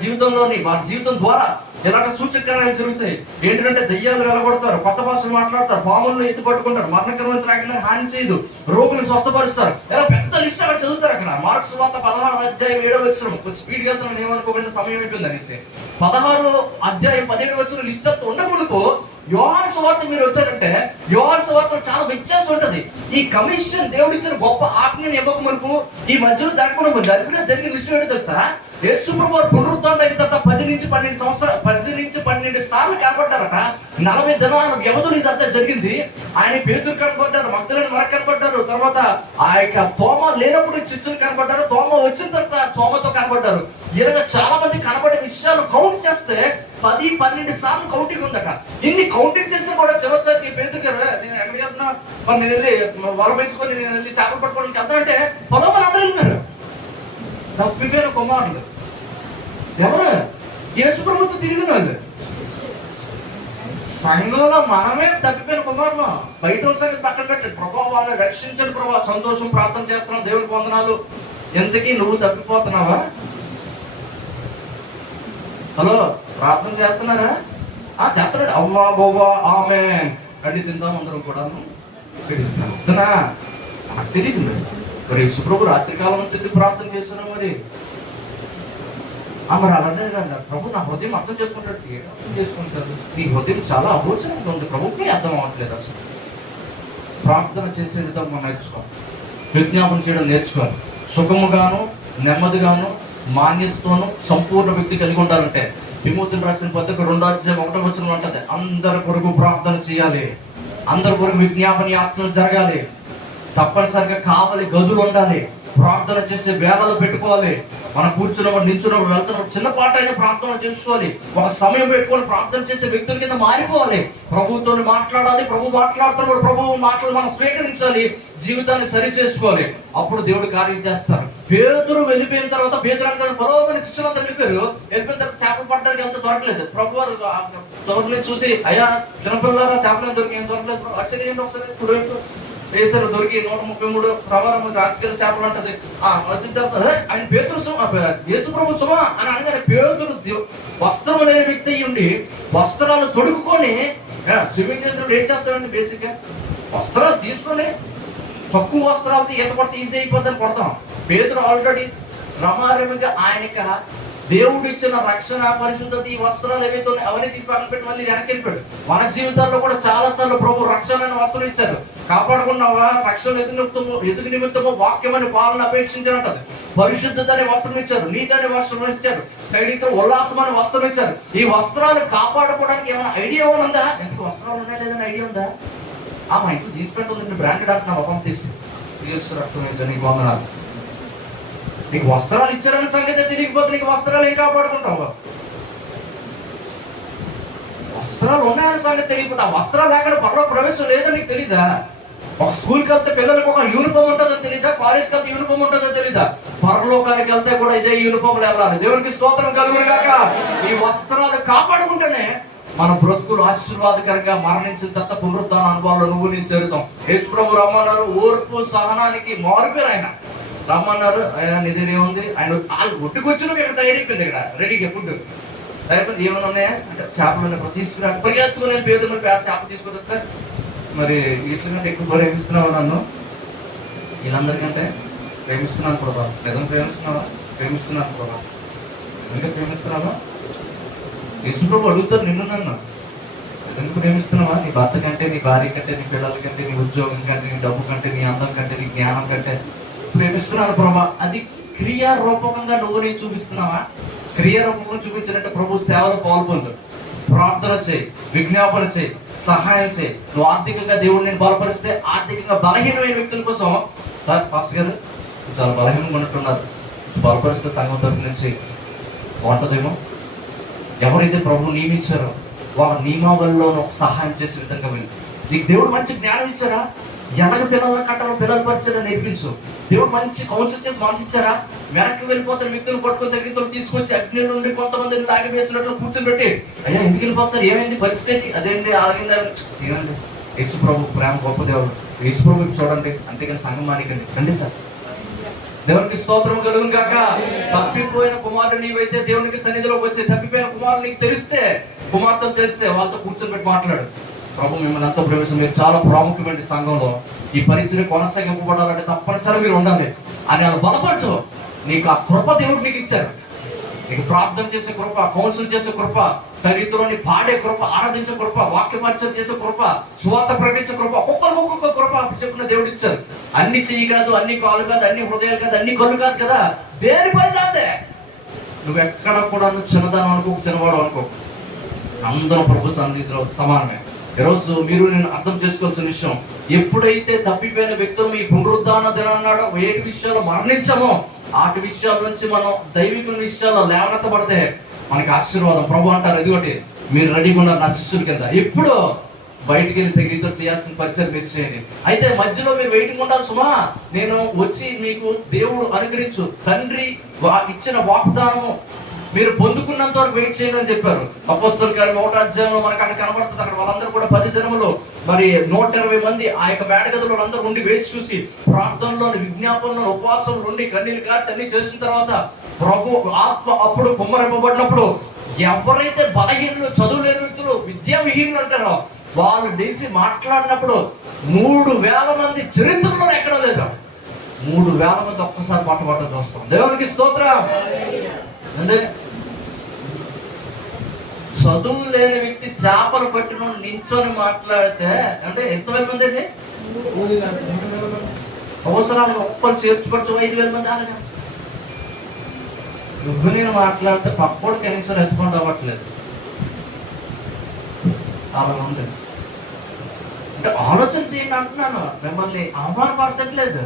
జీవితం ద్వారా ఎలాంటి సూచక్రియలు జరుగుతాయి. ఏంటంటే దయ్యాలు వెళ్ళగొడతారు, కొత్త భాషలు మాట్లాడతారు, పాములను ఎత్తి పట్టుకుంటారు, మరణకరమైన త్రాగిన హాని చేయదు, రోగులు స్వస్థపరుస్తారు. ఇలా పెద్ద లిస్ట్ అక్కడ చదువుతారు. అక్కడ మార్క్స్ సువార్త 16:7 కొంచెం స్పీడ్గా వెళ్తాను, ఏమనుకోకుండా సమయం అయిపోయింది అనేసి 16:17 లిస్ట్ అంతా ఉండకూడదు. యోహాను సువార్త మీరు వచ్చారంటే యోహాను సువార్తలో చాలా వ్యత్యాసం ఉంటుంది. ఈ కమిషన్ దేవుడిచ్చిన గొప్ప ఆజ్ఞని ఇవ్వకమునుపు ఈ మధ్యలో జరిగిన విషయం ఏంటో తెలుసా, యేసుప్రభు పునరుద్ధరణ అయిన తర్వాత 10 నుంచి 12 సార్లు కనపడ్డారట. 40 దినాల వ్యవధులు ఇదంతా జరిగింది. ఆయన పేతురు కనపడ్డారు, మగ్దలేని మరొక కనపడ్డారు, తర్వాత ఆ యొక్క తోమ లేనప్పుడు శిష్యులు కనపడ్డారు, తోమ వచ్చిన తర్వాత తోమతో కనపడ్డారు. ఇలా చాలా మంది కనపడే విషయాలు కౌంట్ చేస్తే 10-12 సార్లు కౌంటింగ్ ఉందట. ఇన్ని కౌంటింగ్ చేస్తే కూడా చివరికి పేతురు గారు నేను ఎక్కడికి వెళ్తున్నా, మరి నేను వెళ్ళి వల వేసుకొని నేను వెళ్ళి చేపలు పట్టుకోవడానికి వెళ్తా అంటే పొలం అందరూ వెళ్ళినారు. తప్పిపోయిన కుమారులు ఎవరు? యేసుప్రభుతో తిరిగిన వాళ్ళు. సంఘంలో మనమే తప్పిపోయిన కుమారులు. బయట సంగతి పక్కన పెట్టి ప్రభావ వాళ్ళని రక్షించని ప్రభావ సంతోషం, ప్రార్థన చేస్తున్నాం, దేవుని వందనాలు. ఎంతకీ నువ్వు తప్పిపోతున్నావా? హలో, ప్రార్థన చేస్తున్నారా? చేస్తున్నాడు. అవ్వా బొవ్వా ఆమేన్ అడి తిందాం అందరం కూడా. ప్రార్థన నాకు తెలియదు. మరి యేసుప్రభు రాత్రికాలం తిరిగి ప్రార్థన చేస్తున్నాం. మరి అలాగే ప్రభు నా హృదయం అర్థం చేసుకుంటాడు. అర్థం చేసుకుంటారు. నీ హృదయం చాలా అగోచరంగా ఉంది, ప్రభుకి అర్థం అవ్వట్లేదు. అసలు ప్రార్థన చేసే విధంగా మనం నేర్చుకోవాలి, విజ్ఞాపన చేయడం నేర్చుకోవాలి. సుఖముగాను, నెమ్మదిగాను, మాన్యతతోనూ సంపూర్ణ వ్యక్తి కలిగి ఉండాలంటే తిమోతికి రాసిన పత్రిక 2:1 ఉంటుంది. అందరి కొరకు ప్రార్థన చేయాలి, అందరి కొరకు విజ్ఞాపన యాత్రలు జరగాలి, తప్పనిసరిగా కావలి గదులు ఉండాలి, ప్రార్థన చేసే వేళలు పెట్టుకోవాలి. మనం కూర్చున్నప్పుడు నిల్చున్నప్పుడు వెళ్తున్నప్పుడు చిన్న పాట అయినా ప్రార్థన చేసుకోవాలి. ఒక సమయం పెట్టుకొని ప్రార్థన చేసే వ్యక్తుల కింద మారిపోవాలి. ప్రభుతో మాట్లాడాలి. ప్రభు మాట్లాడుతున్నప్పుడు ప్రభు మాటలు మనం స్వీకరించాలి. జీవితాన్ని సరి చేసుకోవాలి. అప్పుడు దేవుడు కార్యం చేస్తాడు. పేతురు వెళ్ళిపోయిన తర్వాత పేతురు అంటే బలోమైన శిష్యులంతా వెళ్ళిపోయిన తర్వాత చేపలు పట్టడానికి అంత దొరకలేదు. ప్రభు వారు దొరకలేదు చూసి, అయ్యా చిన్నపిల్లలారా చేపలు దొరికి ఏం దొరకలేదు, ఆశ్చర్యం ఒకసారి వేసారు దొరికి 133 ప్రవారం రాజకీయ చేపలు అంటది. ఆయన పేతురు యేసు ప్రభు సుమా అని అనగానే పేతురు వస్త్రం లేని వ్యక్తి అయ్యి ఉండి వస్త్రాలు తొడుగుకొని స్విమ్మింగ్ చేసినప్పుడు ఏం చేస్తామండి? బేసిక్ గా వస్త్రాలు తీసుకొని తక్కువ వస్త్రాలతో ఈత కొడితే ఈజీ అయిపోద్దని కొడతాం. పేతురు ఆల్రెడీ రమారమిగా ఆయనక దేవుడు ఇచ్చిన రక్షణ పరిశుద్ధత ఈ వస్త్రాలు ఏవైతే అవన్నీ తీసి పక్కన పెట్టి మళ్ళీ వెనక్కి వెళ్ళిపోయాడు. మన జీవితాల్లో కూడా చాలా సార్లు ప్రభు రక్షణ అనే వస్త్రం ఇచ్చారు. కాపాడుకున్నావా? రక్షణ ఎదుగు నిమిత్తమో వాక్యం అని పాలన అపేక్షించినట్టు పరిశుద్ధత అనే వస్త్రం ఇచ్చారు. నీతి అనే వస్త్రం ఇచ్చారు. ఖైదీతో ఉల్లాసం అనే వస్త్రం ఇచ్చారు. ఈ వస్త్రాలు కాపాడుకోవడానికి ఏమైనా ఐడియా ఉందా? ఎందుకు వస్త్రాలు ఉన్నాయి లేదని ఐడియా ఉందా? మా ఇంట్లో జీన్స్ ప్యాంట్ ఉందండి, బ్రాండెడ్ అంటున్నా ముఖం తీసి నీకు వందనాలు. నీకు వస్త్రాలు ఇచ్చారని సంగతి తెలియకపోతే నీకు వస్త్రాలు ఏం కాపాడుకుంటావు? వస్త్రాలు ఉన్నాయని సంగతి తెలియకపోతే ఆ వస్త్రాలు ఎక్కడ పర్లో ప్రవేశం లేదని నీకు తెలీదా? ఒక స్కూల్కి వెళ్తే పిల్లలకు ఒక యూనిఫామ్ ఉంటుందని తెలీదా? కాలేజ్కి వెళ్తే యూనిఫామ్ ఉంటుందని తెలీదా? పరలోకానికి వెళ్తే కూడా ఇదే యూనిఫామ్లు వెళ్ళాలి. దేవునికి స్తోత్రం కలుగును గాక. ఈ వస్త్రాలు కాపాడుకుంటేనే మన బ్రతుకులు ఆశీర్వాదకరంగా మరణించిన తర్వాత పునరుద్ధాన అనుభవాల్లో నువ్వు నేను చేరుతాం. యేసు ప్రభు రమ్మన్నారు. ఓర్పు సహనానికి మారుపేరు ఆయన. రమ్మన్నారు. నిధి ఉంది. ఆయన ఒట్టుకొచ్చిన ఇక్కడ తయారైపోయింది. ఇక్కడ రెడీగా ఫుడ్ అయిపోయింది. ఏమైనా ఉన్నాయా అంటే చేపలు ఉన్నాయి, తీసుకురా పరిగెత్తుకుని నేను పేదలు చేప తీసుకుని వస్తే మరి వీటికంటే ఎక్కువ ప్రేమిస్తున్నావా? నన్ను వీళ్ళందరికంటే ప్రేమిస్తున్నాను ప్రభా. నిజం ప్రేమిస్తున్నావా? ప్రేమిస్తున్నాను ప్రభా. నిజంగా ప్రేమిస్తున్నావా? యేసు ప్రభు అడుగుతారు నిన్ను నన్ను, నిజంగా ప్రేమిస్తున్నావా? నీ భర్త కంటే, నీ భార్య కంటే, నీ పిల్లల కంటే, నీ ఉద్యోగం కంటే, నీ డబ్బు కంటే, నీ అందం కంటే, నీ జ్ఞానం కంటే ప్రేమిస్తున్నాను ప్రభా. అది క్రియారూపకంగా నువ్వు నేను చూపిస్తున్నావా? క్రియారూపకంగా చూపించినట్టు ప్రభు సేవలు పాల్గొంటు, ప్రార్థన చేయి, విజ్ఞాపన చేయి, సహాయం చేయి. నువ్వు ఆర్థికంగా దేవుడిని నేను బలపరిస్తే ఆర్థికంగా బలహీనమైన వ్యక్తుల కోసం సార్ పాస్టర్ గారు చాలా బలహీనంగా ఉన్నట్టున్నారు, బలపరిస్తే సంఘం తరపు నుంచి బాగుంటుందేమో. ఎవరైతే ప్రభు నియమించారో వాళ్ళ నియమావళిలో ఒక సహాయం చేసే విధంగా వెళ్ళి నీకు దేవుడు మంచి జ్ఞానం ఇచ్చారా? ఎనగ పిల్లల కట్టలో పిల్లలు పరిచయం నేర్పించు. దేవుడు మంచి కౌన్సిల్ చేసి మనసు ఇచ్చారా? వెనక్కి వెళ్ళిపోతారు వ్యక్తులు పట్టుకుని దగ్గర తీసుకొచ్చి అగ్ని నుండి కొంతమందిని లాగి వేసినట్లు కూర్చొని పెట్టి, అయ్యా ఎందుకు వెళ్ళిపోతారు, ఏమైంది పరిస్థితి, అదేంటి అలాగిందా? ఏమండి యేసు ప్రభు ప్రేమ గొప్ప దేవుడు. యేసు ప్రభు చూడండి, అంతేకాని సంఘం మానికండి. రండి సార్. దేవునికి స్తోత్రం కలుగును గాక. తప్పిపోయిన కుమారుడు నీవైతే దేవునికి సన్నిధిలోకి వచ్చే తప్పిపోయిన కుమారుడు నీకు తెలిస్తే, కుమార్తెలు తెలిస్తే వాళ్ళతో కూర్చొని పెట్టి మాట్లాడు. ప్రభు మిమ్మల్ని ఎంతో ప్రవేశం, మీరు చాలా ప్రాముఖ్యమైన సంఘంలో ఈ పరిచయం కొనసాగింపబడాలంటే తప్పనిసరి మీరు ఉండాలి అని వాళ్ళు బలపరచు. నీకు ఆ కృప దేవుడు నీకు ఇచ్చారు. నీకు ప్రార్థన చేసే కృప, కౌన్సిల్ చేసే కృప, తల్లిదండ్రులని పాడే కృప, ఆరాధించే కృప, వాక్య పరిచయం చేసే కృప, సువార్త ప్రకటించే కృప, ఒక్కొక్క కృప చెప్పిన దేవుడు ఇచ్చారు. అన్ని చెయ్యి కాదు, అన్ని కాలు కాదు, అన్ని హృదయాలు కాదు, అన్ని కళ్ళు కాదు కదా, దేనిపై దాంతే. నువ్వు ఎక్కడ కూడా చిన్నదానం అనుకో, చిన్నవాడు అనుకో, అందరూ ప్రభు సన్నిధిలో సమానమే. ఈరోజు మీరు నేను అర్థం చేసుకోవాల్సిన విషయం, ఎప్పుడైతే తప్పిపోయిన వ్యక్తులు మీ పునరుద్ధాన దినాన్నాడో ఏటి విషయాలు మరణించామో ఆటి విషయాల నుంచి మనం దైవిక విషయాల్లో లేవనెత్తబడితే మనకి ఆశీర్వాదం. ప్రభు అంటారు, ఇదిగోటి మీరు రెడీగా ఉన్నారు నా శిష్యుల కింద, ఎప్పుడు బయటికి వెళ్ళి తెగితో చేయాల్సిన పరిచయం మీరు చేయండి. అయితే మధ్యలో మీరు వెయిటింగ్ ఉండాలి సుమా. నేను వచ్చి మీకు దేవుడు అనుగ్రహించు తండ్రి ఇచ్చిన వాగ్దానము మీరు పొందుకున్నంత వరకు వెయిట్ చేయండి అని చెప్పారు. అపోస్తలుల కార్యం 1వ అధ్యాయంలో మనకు అక్కడ కనబడుతుంది. అక్కడ వాళ్ళందరూ కూడా 10 దినములు మరి 120 మంది ఆ యొక్క మేడగదిలో అందరూ ఉండి వేచి చూసి ప్రార్థనలో, విజ్ఞాపనలో, ఉపవాసంలో ఉండి కన్నీళ్ళు కార్చి అన్ని చేసిన తర్వాత ప్రభు ఆత్మ అప్పుడు కుమ్మరింపబడినప్పుడు ఎవరైతే బలహీనులు, చదువులేని వ్యక్తులు, విద్యా విహీనులు అంటారో వాళ్ళు లేచి మాట్లాడినప్పుడు 3000 మంది చరిత్రలో ఎక్కడ లేదు. 3000 మంది ఒక్కసారి పట్టబట్ట చూస్తాం. దేవునికి స్తోత్రం. అంటే చదువు లేని వ్యక్తి చేపలు పట్టిన నించొని మాట్లాడితే అంటే ఎంతవేల మంది అండి? అవసరాలు ఒక్కరు చేర్చుకుంటూ 5000 మంది అలాగా. నువ్వు నేను మాట్లాడితే పక్కోడు కనీసం రెస్పాండ్ అవ్వట్లేదు. అలా ఉంది. అంటే ఆలోచన చేయండి అంటున్నాను, మిమ్మల్ని అవమానపరచట్లేదు.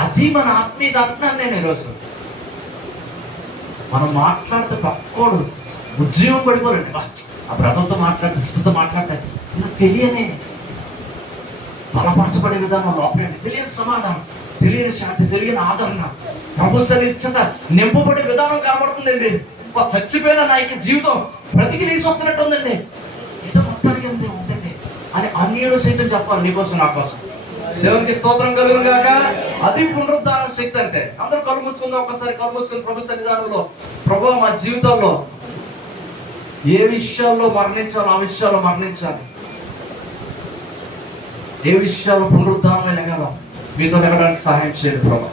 అది మన ఆత్మీయత అంటున్నాను నేను ఈరోజు. మనం మాట్లాడితే పక్కోడు ఉద్యోగం పడిపోరండి. ఆ బ్రతంతో మాట్లాడితే సిస్టర్తో మాట్లాడితే ఇది తెలియనే బలపరచబడే విధానం లోపలండి. తెలియని సమాధానం, తెలియని శాంతి, తెలియని ఆదరణ, ప్రభు సన్నిధత నింపబడే విధానం కనబడుతుందండి. చచ్చిపోయిన నా యొక్క జీవితం బ్రతికి లేచి వస్తున్నట్టు ఉందండి. ఏదో మొత్తానికి ఉందండి అని అన్యులు సైతం చెప్పాలి, నీకోసం నా కోసం. దేవునికి స్తోత్రం కలుగును గాక. అది పునరుద్ధారణ శక్తి అంటే. అందరూ కళ్ళు మూసుకుందాం, ఒక్కసారి కళ్ళు మూసుకుని ప్రభు సన్నిధానంలో, ప్రభు మా జీవితంలో ఏ విషయాల్లో మరణించాలో ఆ విషయాల్లో మరణించాలి, ఏ విషయాలు పునరుద్ధారణ లెగల మీతో లెగడానికి సహాయం చేయండి ప్రభు.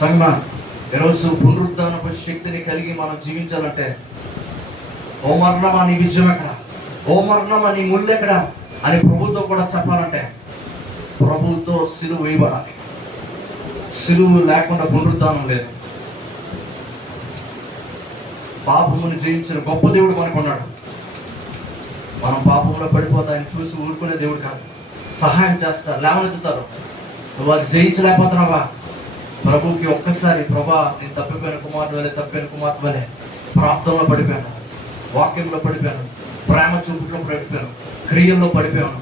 సంగమా, ఈరోజు పునరుద్ధానపు శక్తిని కలిగి మనం జీవించాలంటే, ఓ మరణమా నీ విజయం ఎక్కడ, ఓ మరణమా నీ ముళ్ళు ఎక్కడ అని ప్రభుతో కూడా చెప్పాలంటే ప్రభుతో సిలువ వేయబడాలి. సిలువ లేకుండా పునరుద్ధానం లేదు. పాపముని జయించిన గొప్ప దేవుడు మనకున్నాడు. మనం పాపంలో పడిపోతే ఆయన చూసి ఊరుకునే దేవుడు కాదు, సహాయం చేస్తారు, లేవనెత్తుతారు. నువ్వు అది జయించలేకపోతున్నావా, ప్రభుకి ఒక్కసారి ప్రభా నేను తప్పిపోయిన కుమార్తె వలె, తప్పిన కుమార్తె వలె ప్రాప్తంలో పడిపోయాను, వాక్యంలో పడిపోయాను, ప్రేమ చూపులో పడిపోయాను, క్రియల్లో పడిపోయాను.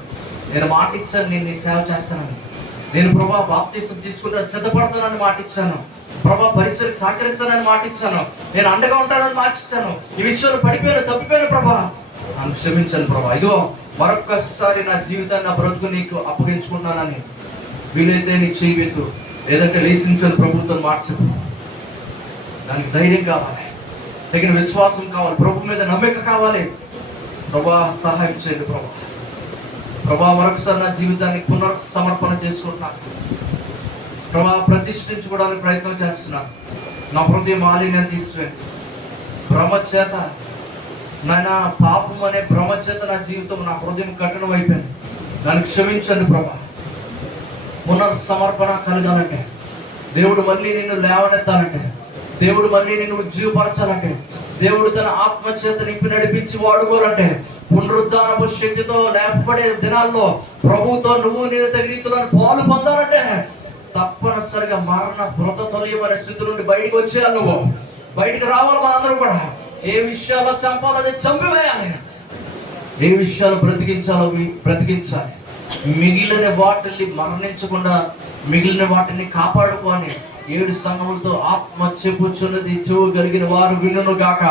నేను మాట ఇచ్చాను, నేను నీ సేవ చేస్తానని. నేను ప్రభా బాప్తిసం తీసుకుంటే సిద్ధపడతానని మాట ఇచ్చాను. ప్రభా పరీక్షలకు సహకరిస్తానని మాట ఇచ్చాను. నేను అండగా ఉంటానని మాట ఇచ్చాను. ఈ విషయంలో పడిపోయాను, తప్పిపోయాను ప్రభా, నన్ను క్షమించాను ప్రభా. ఇదిగో మరొక్కసారి నా జీవితాన్ని, నా బ్రతుకు నీకు అప్పగించుకుంటానని వీలైతే నీ చేయవద్దు, లేదంటే లేచించని ప్రభుత్వం మాట చెప్పు. దానికి ధైర్యం కావాలి, తగిన విశ్వాసం కావాలి, ప్రభు మీద నమ్మిక కావాలి. ప్రభా సహాయం చేయండి ప్రభా. ప్రభా మరొకసారి నా జీవితాన్ని పునర్సమర్పణ చేసుకుంటున్నాను ప్రభా, ప్రతిష్ఠించుకోవడానికి ప్రయత్నం చేస్తున్నాను. నా హృదయ మాలిన్యం తీసివేయండి. భ్రమ చేత నాయన, పాపం అనే భ్రమ చేత నా జీవితం, నా హృదయం కఠినం అయిపోయింది. నన్ను క్షమించండి ప్రభా. పునర్సమర్పణ కలగాలంటే, దేవుడు మళ్ళీ నిన్ను లేవనెత్తాలంటే, దేవుడు మళ్ళీ నిన్ను ఉజ్జీవపరచాలంటే, దేవుడు తన ఆత్మ చేత నింపి నడిపించి వాడుకోవాలంటే, పునరుద్ధానపు శక్తితో లేపబడే దినాల్లో ప్రభుతో నువ్వు నేను తగిన పాలు పొందాలంటే తప్పనిసరిగా మరణ మృత తొలియమనే స్థితి నుండి బయటకు వచ్చేయాలి. నువ్వు బయటకు రావాలి. మనందరూ కూడా ఏ విషయాల్లో చంపాలో అది చంపివేయాలి, ఏ విషయాలు బ్రతికించాలో బ్రతికించాలి. మిగిలిన వాటిని మరణించకుండా మిగిలిన వాటిని కాపాడుకొని 7 సంఘములతో ఆత్మ చెప్పుచున్నది చెవు కలిగిన వారు వినును గాక.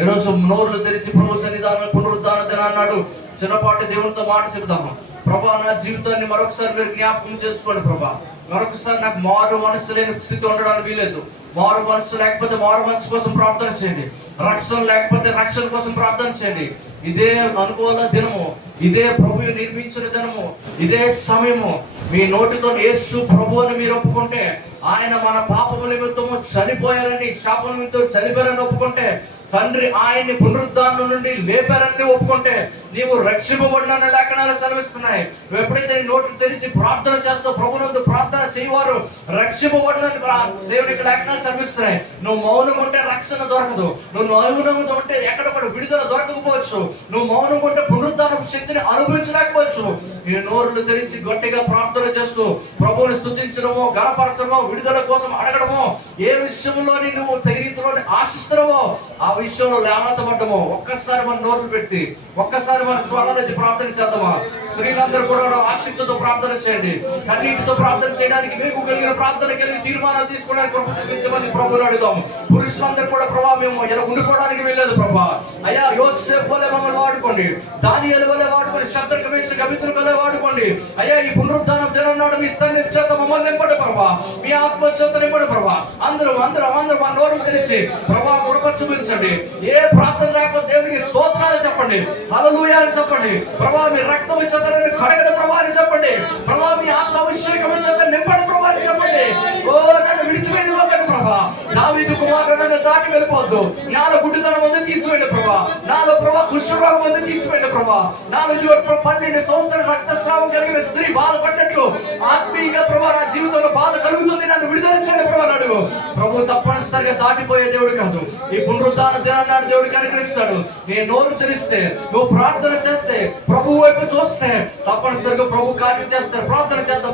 ఈరోజు నోర్లు తెరిచి ప్రభు సన్నిధానం పునరుద్ధాన దిన అన్నాడు. చిన్నపాటి దేవునితో మాట చెబుతాము. ప్రభా నా జీవితాన్ని మరొకసారి మీరు జ్ఞాపకం చేసుకోండి ప్రభా. మరొకసారి నాకు మారు మనసు లేని స్థితి ఉండడానికి వీలేదు. మారు మనసు లేకపోతే మారు మనసు కోసం ప్రార్థన చేయండి. రక్షణ లేకపోతే రక్షణ కోసం ప్రార్థన చేయండి. ఇదే అనుకూల దినము, ఇదే ప్రభు నిర్మించిన దినము, ఇదే సమయము. మీ నోటితో యేసు ప్రభు అని మీరు ఒప్పుకుంటే, ఆయన మన పాపముల నిమిత్తము చనిపోయారని, శాపం నిమిత్తం చనిపోయారని ఒప్పుకుంటే, తండ్రి ఆయన్ని పునరుద్ధానం నుండి లేపారని ఒప్పుకుంటే నీవు రక్షింపబడిన లేఖనాలు సెలవిస్తున్నాయి. నువ్వు ఎప్పుడైతే నీ నోటిని తెరిచి ప్రార్థన చేస్తావు, ప్రభునందు ప్రార్థన చేయవారు రక్షింపబడిన దేవునికి లేఖనాలు సెలవిస్తున్నాయి. నువ్వు మౌనంగా ఉంటే రక్షణ దొరకదు. నువ్వు మౌనంగా ఉంటే ఎక్కడ కూడా విడుదల దొరకకపోవచ్చు. నువ్వు మౌనంగా ఉంటే పునరుద్ధాన శక్తిని అనుభవించలేకపోవచ్చు. ఈ నోరులు తెరిచి గట్టిగా ప్రార్థన చేస్తూ ప్రభువుని స్తుతించడమో, గణపరచడమో, విడుదల కోసం అడగడమో, ఏ విషయంలో నువ్వు తగిన ఆశిస్తున్నావో ఆ విషయంలో లేవనెత్తబడ్డమో ఒక్కసారి మన నోరులు పెట్టి ఒక్కసారి మన స్వరాలెత్తి ప్రార్థన చేద్దామా? స్త్రీలందరూ కూడా ఆసక్తితో ప్రార్థన చేయండి. కన్నీటితో ప్రార్థన చేయడానికి, మీకు కలిగిన ప్రార్థన కలిగి తీర్మానాలు తీసుకోవడానికి ప్రభువుని అడుగుదాము. పురుషులందరూ కూడా ప్రభా మేము ఇలా ఉండిపోవడానికి వెళ్ళలేదు ప్రభా. అయ్యా యోసేపు వలె మమ్మల్ని వాడుకోండి, దానియేలు వలె వాడుకోండి, శద్రకు వేసి గవితులు వలె వాడుకోండి. అయ్యా ఈ పునరుద్ధానం దినం నాడు మీ సన్నిధి చేత మమ్మల్ని నింపండి ప్రభా, మీ ఆత్మ చేత నింపండి ప్రభా. అందరూ మన నోరులు తెలిసి ప్రభా కృప చూపించండి. ఏ ప్రార్థన రాకపోతే దేవునికి స్తోత్రాలు చెప్పండి, హల్లెలూయా అని చెప్పండి. ప్రభా మీ రక్తం చేత కడగని ప్రభా అని చెప్పండి. ప్రభా మీ ఆత్మ అభిషేకం చేత నింపండి ప్రభా అని చెప్పండి. ఓ నన్ను విడిచిపెట్టి ప్రభా, దావీదు కుమారుడు నన్ను దాటి వెళ్ళిపోవద్దు. నాలో గుడ్డితనం ఉంది తీసివేయండి ప్రభా. నాలో ప్రభా కుష్ఠరోగం మంది తీసిపోయింది ప్రభా. 12 సంవత్సరాల రక్తస్రావం కలిగిన స్త్రీ బాధపడినట్లు ఆత్మీయంగా ప్రభా నా జీవితంలో బాధ కలుగుతుంది, నన్ను విడుదల చేయండి ప్రభా అడుగు. ప్రభు తప్పనిసరిగా దాటిపోయే దేవుడు కాదు. ఈ పునరుద్ధాన దినాన్ని దేవుడికి అనుగ్రహిస్తాడు. నీ నోరు తెరిస్తే, నువ్వు ప్రార్థన చేస్తే, ప్రభు వైపు చూస్తే తప్పనిసరిగా ప్రభు కార్యం చేస్తారు. ప్రార్థన చేద్దాం,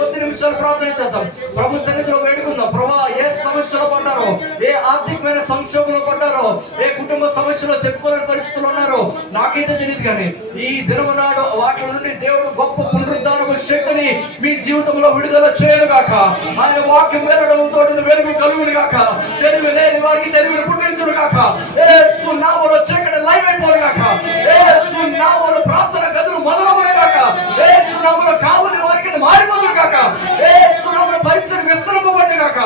కొద్ది నిమిషాలు ప్రార్థన చేద్దాం, ప్రభు సన్నిధిలో వేడుకుందాం. ప్రభా ఏ సమస్యలో పడ్డారో, ఏ ఆర్థికమైన సంక్షోభంలో పడ్డారో, ఏ కుటుంబ సమస్యలో చెప్పుకోలేని పరిస్థితులు ఉన్నారో నాకైతే తెలియదు, కానీ ఈ దినము నాడు వాటి నుండి దేవుడు గొప్ప పునరుద్ధానపు శక్తిని మీ జీవితంలో విడుదల చేయను గాక. ఆయన వాక్యం వెళ్ళడంతో వెలుగు కలుగును గాక. తెలివి లేని వారికి తెలివిని పుట్టించును గాక. యేసు నామములో చీకటి లైవ్ అయిపోను గాక. యేసు నామములో ప్రార్థన గదులు మొదలవును గాక. యేసు నామములో కావలి వారికి మారిపోదును గాక. యేసు నామములో పరిచయం విస్తరింపబడును గాక.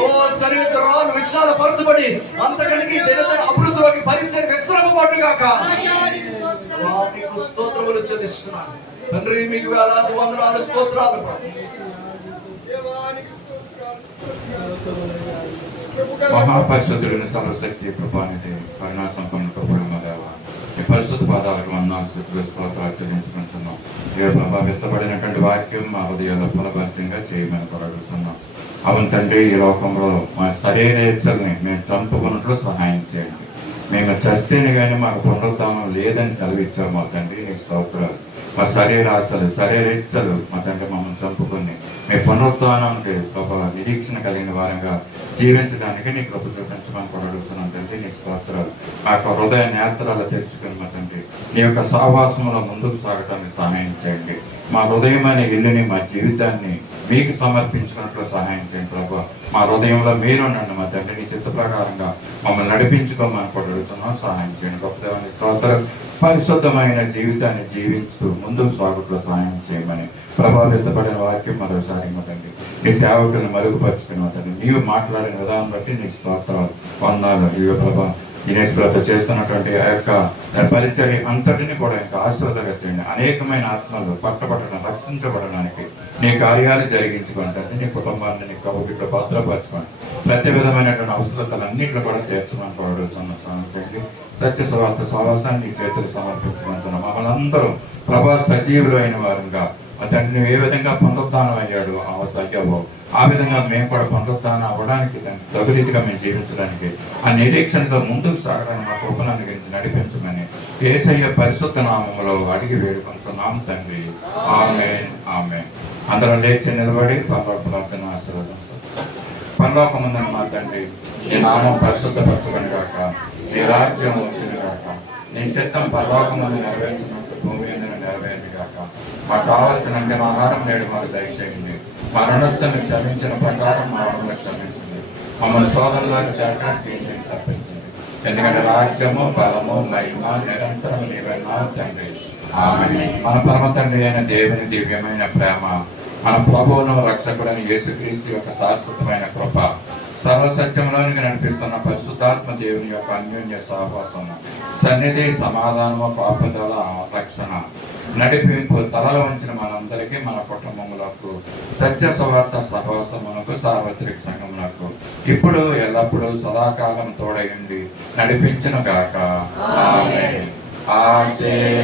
ఓ శరీరాలు విషయాలు పరచబడి అంతకనికి దినదిన అభివృద్ధిలోకి పరిచయం విస్తరింపబడును గాక. మీకు స్తోత్రములు చెల్లిస్తున్నాను తండ్రి, మీకు వేలాది వందనాలు స్తోత్రాలు. మహాపరిశుద్ధుడిని సర్వశక్తి కృపానిధి కరుణా సంపన్న కృపణ దేవ, ఈ పరిశుద్ధ పాదాలకు వందనాలు స్తుతులు స్తోత్రాలు చెల్లించుకుంటున్నాం. ఏ ప్రభా విత్తబడినటువంటి వాక్యం మా హృదయాల్లో ఫలభరితంగా చేయమని కొరడుతున్నాం. అవును తండ్రి, ఈ లోకంలో మా శరీర ఇచ్చల్ని మేము చంపుకున్నట్లు సహాయం చేయండి. మేము చస్తేనే కానీ మాకు పునరుద్ధానం లేదని సెలవిచ్చాము మా తండ్రి, నీ స్తోత్రాలు. మా శరీర ఆశలు, శరీర ఇచ్చలు మా తండ్రి మమ్మల్ని చంపుకొని మీ పునరుద్ధానానికి గొప్ప నిరీక్షణ కలిగిన వారంగా జీవించడానికి నీ కృప చూపించమని కూడా అడుగుతున్నాం తండ్రి, నీ స్తోత్రాలు. మా యొక్క హృదయ నేత్రాలు తెరుచుకుని మా తండ్రి నీ యొక్క సహవాసంలో ముందుకు సాగటానికి సహాయం చేయండి. మా హృదయం అనే ఇల్లుని, మా జీవితాన్ని మీకు సమర్పించుకున్నట్లు సహాయం చేయండి ప్రభు. మా హృదయంలో మీరు నన్ను మా తండ్రి నీ చిత్త ప్రకారంగా మమ్మల్ని నడిపించుకోమని కూడా అడుగుతున్నాం, సహాయం చేయండి. గొప్ప దేవాన్ని స్తోత్రం. పరిశుద్ధమైన జీవితాన్ని జీవించుతూ ముందుకు సాగుట్లో సహాయం చేయమని ప్రభావితపడిన వాక్యం మరోసారి తండ్రి నీ సేవకులను మరుగుపరుచుకుని తండ్రి నీవు మాట్లాడిన విధానం బట్టి నీ స్తోత్రాలు వందనాలు. ఇవి ప్రభా దినేశ్వరతో చేస్తున్నటువంటి ఆ యొక్క పరిచర్య అంతటిని కూడా ఇంకా ఆశీర్వాదంగా చేయండి. అనేకమైన ఆత్మలు పట్టబడడం, రక్షించబడడానికి నీ కార్యాలు జరిగించుకోండి. నీ కుటుంబాన్ని నీ కబుర్లో భద్రపరచుకోండి. ప్రతి విధమైనటువంటి అవసరతలన్నింటిలో కూడా తీర్చమని కోరుతున్నాం. చేయండి. సత్య స్వార్థ సహవాసాన్ని నీ చేతులు సమర్పించుకుంటున్నాం. మమ్మల్ని అందరూ ప్రభా సజీవులు అయిన వారంగా తండ్రి నువ్వు ఏ విధంగా పునరుద్ధానం అయ్యాడు తగ్గావో ఆ విధంగా మేము కూడా పునరుద్ధానం అవ్వడానికి తగు రీతిగా మేము జీవించడానికి ఆ నిరీక్షణతో ముందుకు సాగడానికి మా కృపణాన్ని గురించి నడిపించమని యేసయ్య పరిశుద్ధ నామములో అడిగి వేడుకొంటున్నాం తండ్రి. ఆమేన్, ఆమేన్. అందరం లేచి నిలబడి పరలోక ప్రార్థన ఆశీర్వాదం. పరలోకమందున మా తండ్రి, నీ నామం పరిశుద్ధపరచబడి కాక, నీ రాజ్యం వచ్చిన కాక, నీ చిత్తం పరలోకమందు నెరవేర్చినట్టు భూమి మీద నెరవేరింది కాక. మాకు కావాల్సిన ఆహారం నేడు మాకు దయచేయండి. మా రుణస్థులను క్షమించిన ప్రకారం మా రుణాలను క్షమించింది. మమ్మల్ని సోదరులకు తప్పించింది. ఎందుకంటే రాజ్యము, బలము, మహిమ నిరంతరం నీవైనావు తండ్రి. ఆమేన్. మన పరమ తండ్రి అయిన దేవుని దివ్యమైన ప్రేమ, మన ప్రభువును రక్షకుడైన యేసుక్రీస్తు యొక్క శాశ్వతమైన కృప, సర్వసత్యంలోనికి నడిపిస్తున్న పరిశుద్ధాత్మ దేవుని యొక్క అన్యోన్య సహవాసం, సన్నిధి, సమాధానము, కాపుదల, రక్షణ, నడిపింపు తలలో ఉంచిన మనందరికీ, మన కుటుంబములకు, సత్య సువార్త సహవాసమునకు, సార్వత్రిక సంఘమునకు ఇప్పుడు ఎల్లప్పుడూ సదాకాలం తోడయుండి నడిపించును గాక. ఆమేన్.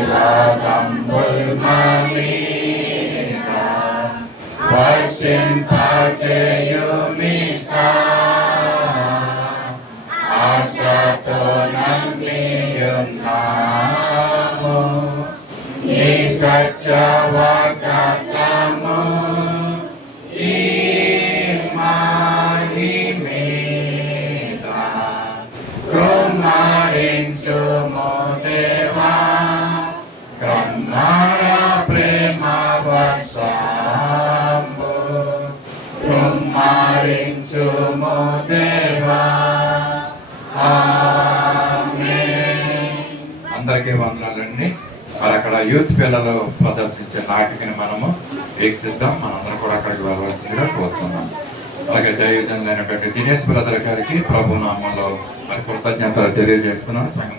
ఆశీర్వాదముల్ మనీగా వర్షింపచేయుమిసా, ఆశతో నమ్మియున్నాము ఈ సత్యవాక్యము, ఈ మహిమేద కృమ్మరించుము దేవా, కృమ్మర ప్రేమ వర్షంబు కృమ్మరించుము దేవా. ఆమేన్. అందరికీ వందనాలండి. మరి అక్కడ యూత్ పిల్లలు ప్రదర్శించే నాటికని మనము వీక్షిద్దాం. మనందరం కూడా అక్కడికి వెళ్ళవలసిందిగా కోరుతున్నాం. అలాగే దైవజనులైనటువంటి దినేష్ బ్రదర్ గారికి ప్రభు నామంలో మరి కృతజ్ఞతలు తెలియజేస్తున్నాను. సంఘం